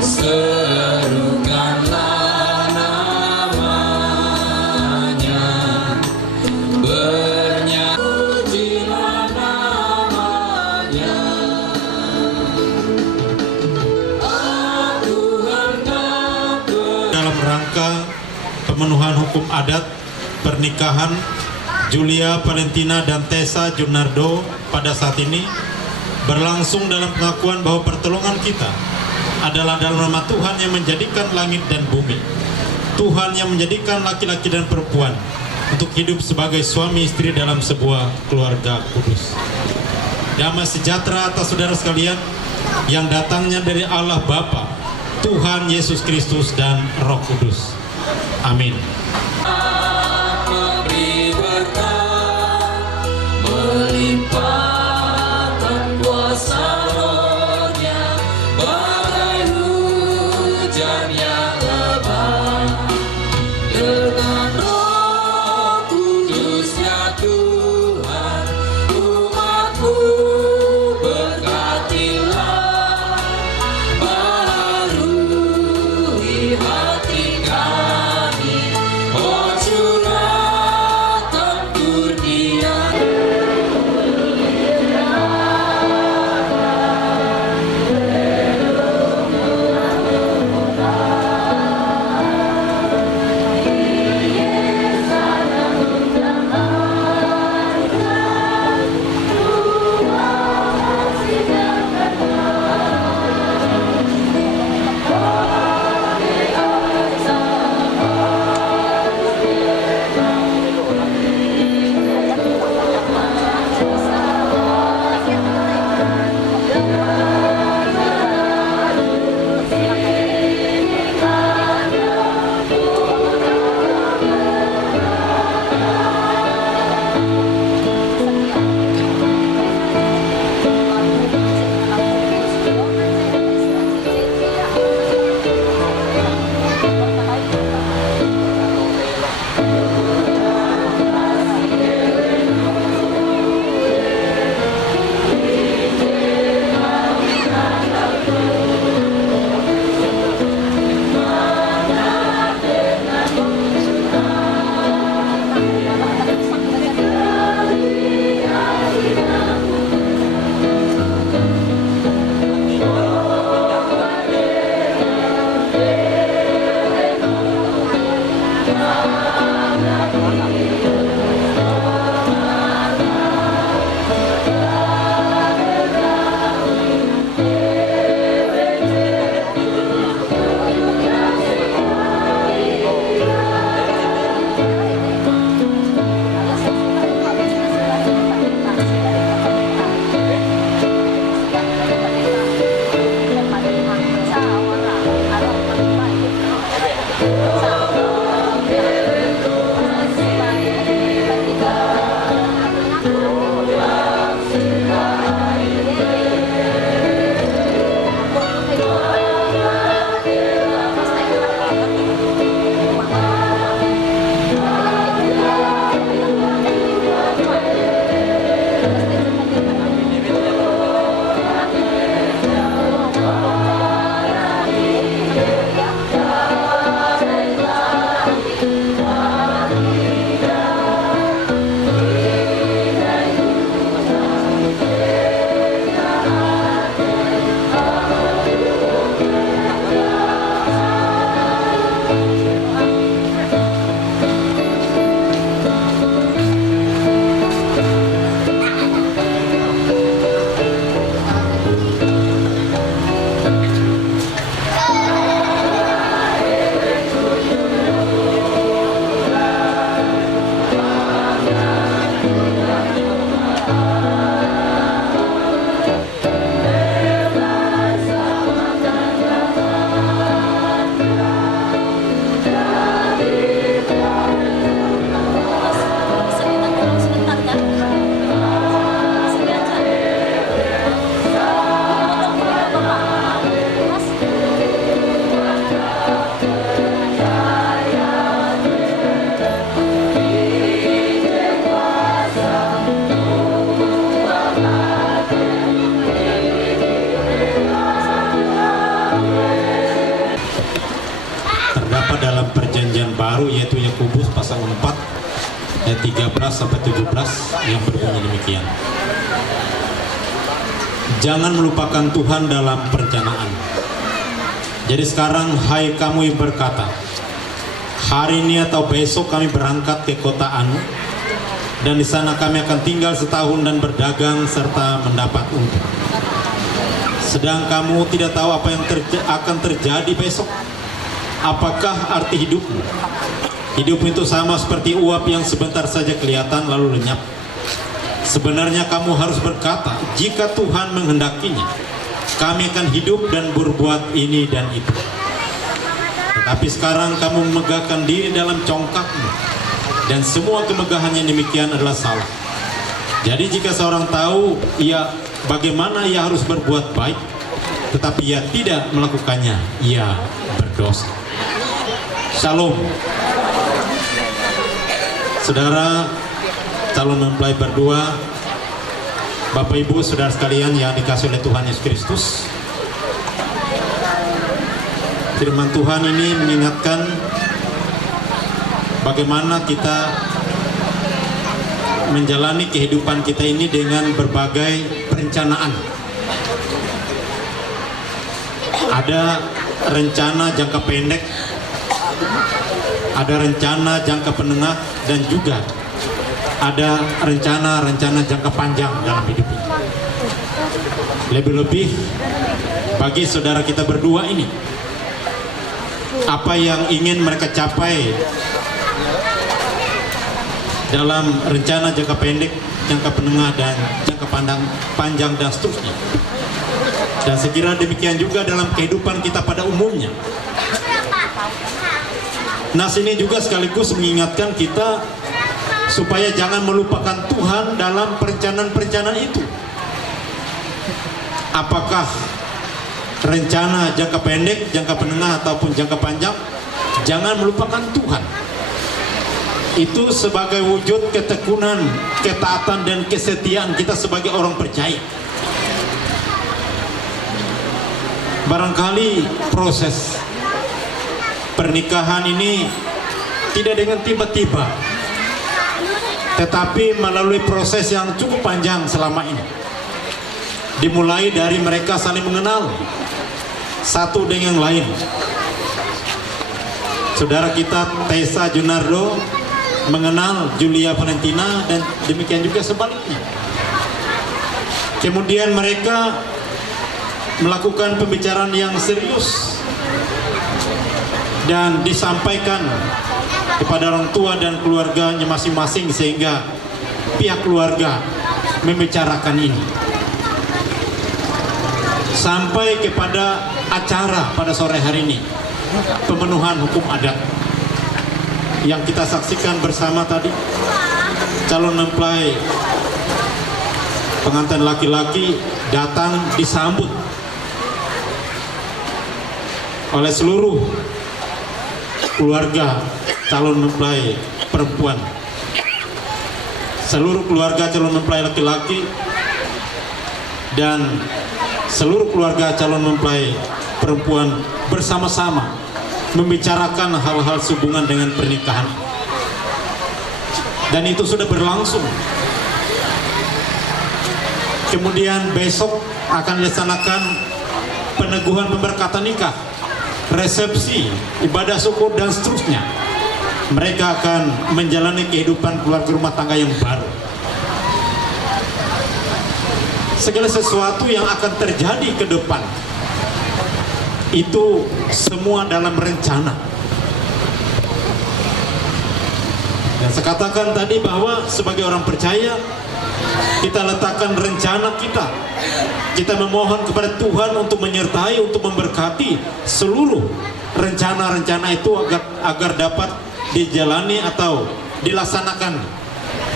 Serukanlah nama pernikahan Julia Valentina dan Tessa Junardo pada saat ini berlangsung dalam pengakuan bahwa pertolongan kita adalah dalam nama Tuhan yang menjadikan langit dan bumi. Tuhan yang menjadikan laki-laki dan perempuan untuk hidup sebagai suami istri dalam sebuah keluarga kudus. Damai sejahtera atas saudara sekalian yang datangnya dari Allah Bapa, Tuhan Yesus Kristus dan Roh Kudus. Amin. Melimpahkan kuasa Roh-Nya bagai hujan yang lebat, dengan Roh Kudus-Nya Tuhan umat-Mu berkatilah, baharui hati kami, oh curahkan kurnia. Dalam perjanjian baru yaitu Yakobus pasal 4 ayat 13 sampai 17 yang berbunyi demikian. Jangan melupakan Tuhan dalam perencanaan. Jadi sekarang hai kamu yang berkata, hari ini atau besok kami berangkat ke kota Anu, dan di sana kami akan tinggal setahun dan berdagang serta mendapat untung. Sedang kamu tidak tahu apa yang akan terjadi besok. Apakah arti hidupmu? Hidup itu sama seperti uap yang sebentar saja kelihatan lalu lenyap. Sebenarnya kamu harus berkata, jika Tuhan menghendakinya, kami akan hidup dan berbuat ini dan itu. Tetapi sekarang kamu memegahkan diri dalam congkakmu, dan semua kemegahannya demikian adalah salah. Jadi jika seorang tahu bagaimana ia harus berbuat baik, tetapi ia tidak melakukannya, ia berdosa. Shalom. Saudara calon mempelai berdua, Bapak Ibu saudara sekalian yang dikasihi oleh Tuhan Yesus Kristus, firman Tuhan ini mengingatkan bagaimana kita menjalani kehidupan kita ini dengan berbagai perencanaan. Ada rencana jangka pendek, ada rencana jangka menengah, dan juga ada rencana jangka panjang dalam hidup ini. Lebih-lebih bagi saudara kita berdua ini, apa yang ingin mereka capai dalam rencana jangka pendek, jangka menengah, dan jangka panjang dan seterusnya. Dan sekira demikian juga dalam kehidupan kita pada umumnya. Nas ini juga sekaligus mengingatkan kita supaya jangan melupakan Tuhan dalam perencanaan-perencanaan itu. Apakah rencana jangka pendek, jangka menengah, ataupun jangka panjang, jangan melupakan Tuhan. Itu sebagai wujud ketekunan, ketaatan, dan kesetiaan kita sebagai orang percaya. Barangkali proses pernikahan ini tidak dengan tiba-tiba, tetapi melalui proses yang cukup panjang selama ini. Dimulai dari mereka saling mengenal satu dengan yang lain. Saudara kita Tessa Junardo mengenal Julia Valentina, dan demikian juga sebaliknya. Kemudian mereka melakukan pembicaraan yang serius dan disampaikan kepada orang tua dan keluarganya masing-masing, sehingga pihak keluarga membicarakan ini sampai kepada acara pada sore hari ini, pemenuhan hukum adat yang kita saksikan bersama tadi. Calon mempelai pengantin laki-laki datang disambut oleh seluruh keluarga calon mempelai perempuan, seluruh keluarga calon mempelai laki-laki, dan seluruh keluarga calon mempelai perempuan bersama-sama membicarakan hal-hal sehubungan dengan pernikahan. Dan itu sudah berlangsung. Kemudian besok akan dilaksanakan peneguhan pemberkatan nikah, resepsi, ibadah syukur, dan seterusnya. Mereka akan menjalani kehidupan keluarga rumah tangga yang baru. Segala sesuatu yang akan terjadi ke depan itu semua dalam rencana. Dan saya katakan tadi bahwa sebagai orang percaya, kita letakkan rencana kita. Kita memohon kepada Tuhan untuk menyertai, untuk memberkati seluruh rencana-rencana itu agar dapat dijalani atau dilaksanakan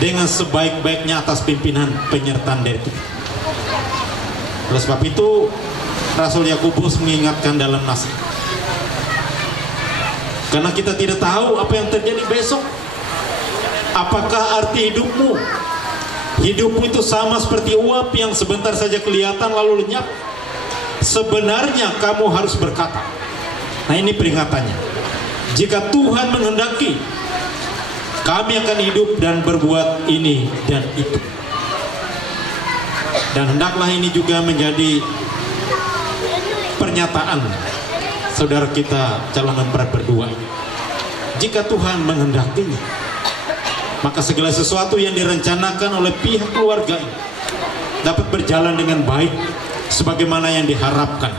dengan sebaik-baiknya atas pimpinan penyertaan dari Tuhan. Oleh sebab itu, Rasul Yakobus mengingatkan dalam nas, karena kita tidak tahu apa yang terjadi besok. Apakah arti hidupmu? Hidupmu itu sama seperti uap yang sebentar saja kelihatan lalu lenyap. Sebenarnya kamu harus berkata, nah ini peringatannya, jika Tuhan menghendaki, kami akan hidup dan berbuat ini dan itu. Dan hendaklah ini juga menjadi pernyataan saudara kita calon mempelai berdua. jika Tuhan menghendakinya, maka segala sesuatu yang direncanakan oleh pihak keluarga ini dapat berjalan dengan baik sebagaimana yang diharapkan.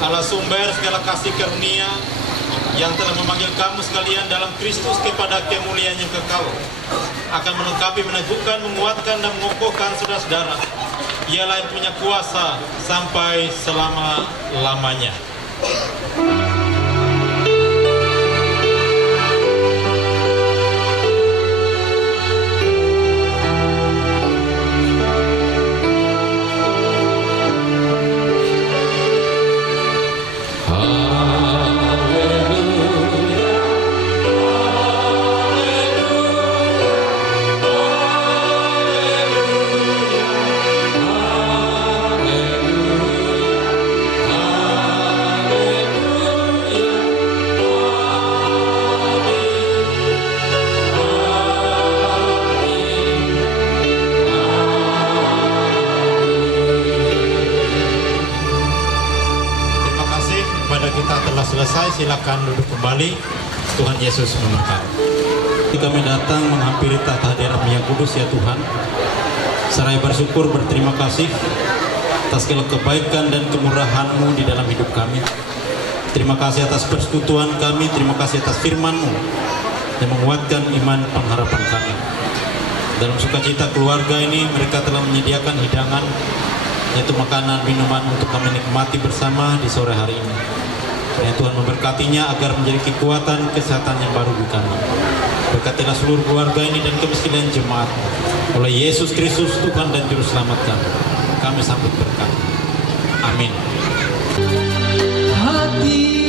Allah sumber segala kasih karunia yang telah memanggil kamu sekalian dalam Kristus kepada kemuliaan yang kekal, akan melengkapi, meneguhkan, menguatkan, dan mengokohkan saudara-saudara. Ialah yang punya kuasa sampai selama-lamanya. Kita telah selesai, silakan duduk kembali. Tuhan Yesus memberkati. Kami datang menghampiri tahta hadirat yang kudus ya Tuhan, seraya bersyukur, berterima kasih atas segala kebaikan dan kemurahan-Mu di dalam hidup kami. Terima kasih atas persekutuan kami, terima kasih atas firman-Mu yang menguatkan iman pengharapan kami. Dalam sukacita keluarga ini, mereka telah menyediakan hidangan, yaitu makanan, minuman untuk kami nikmati bersama di sore hari ini. Ya Tuhan, memberkatinya agar menjadi kekuatan kesehatan yang baru di kami. Berkatilah seluruh keluarga ini dan kemiskinan jemaat. Oleh Yesus Kristus Tuhan dan Juru Selamat kami sambut berkat. Amin. Hati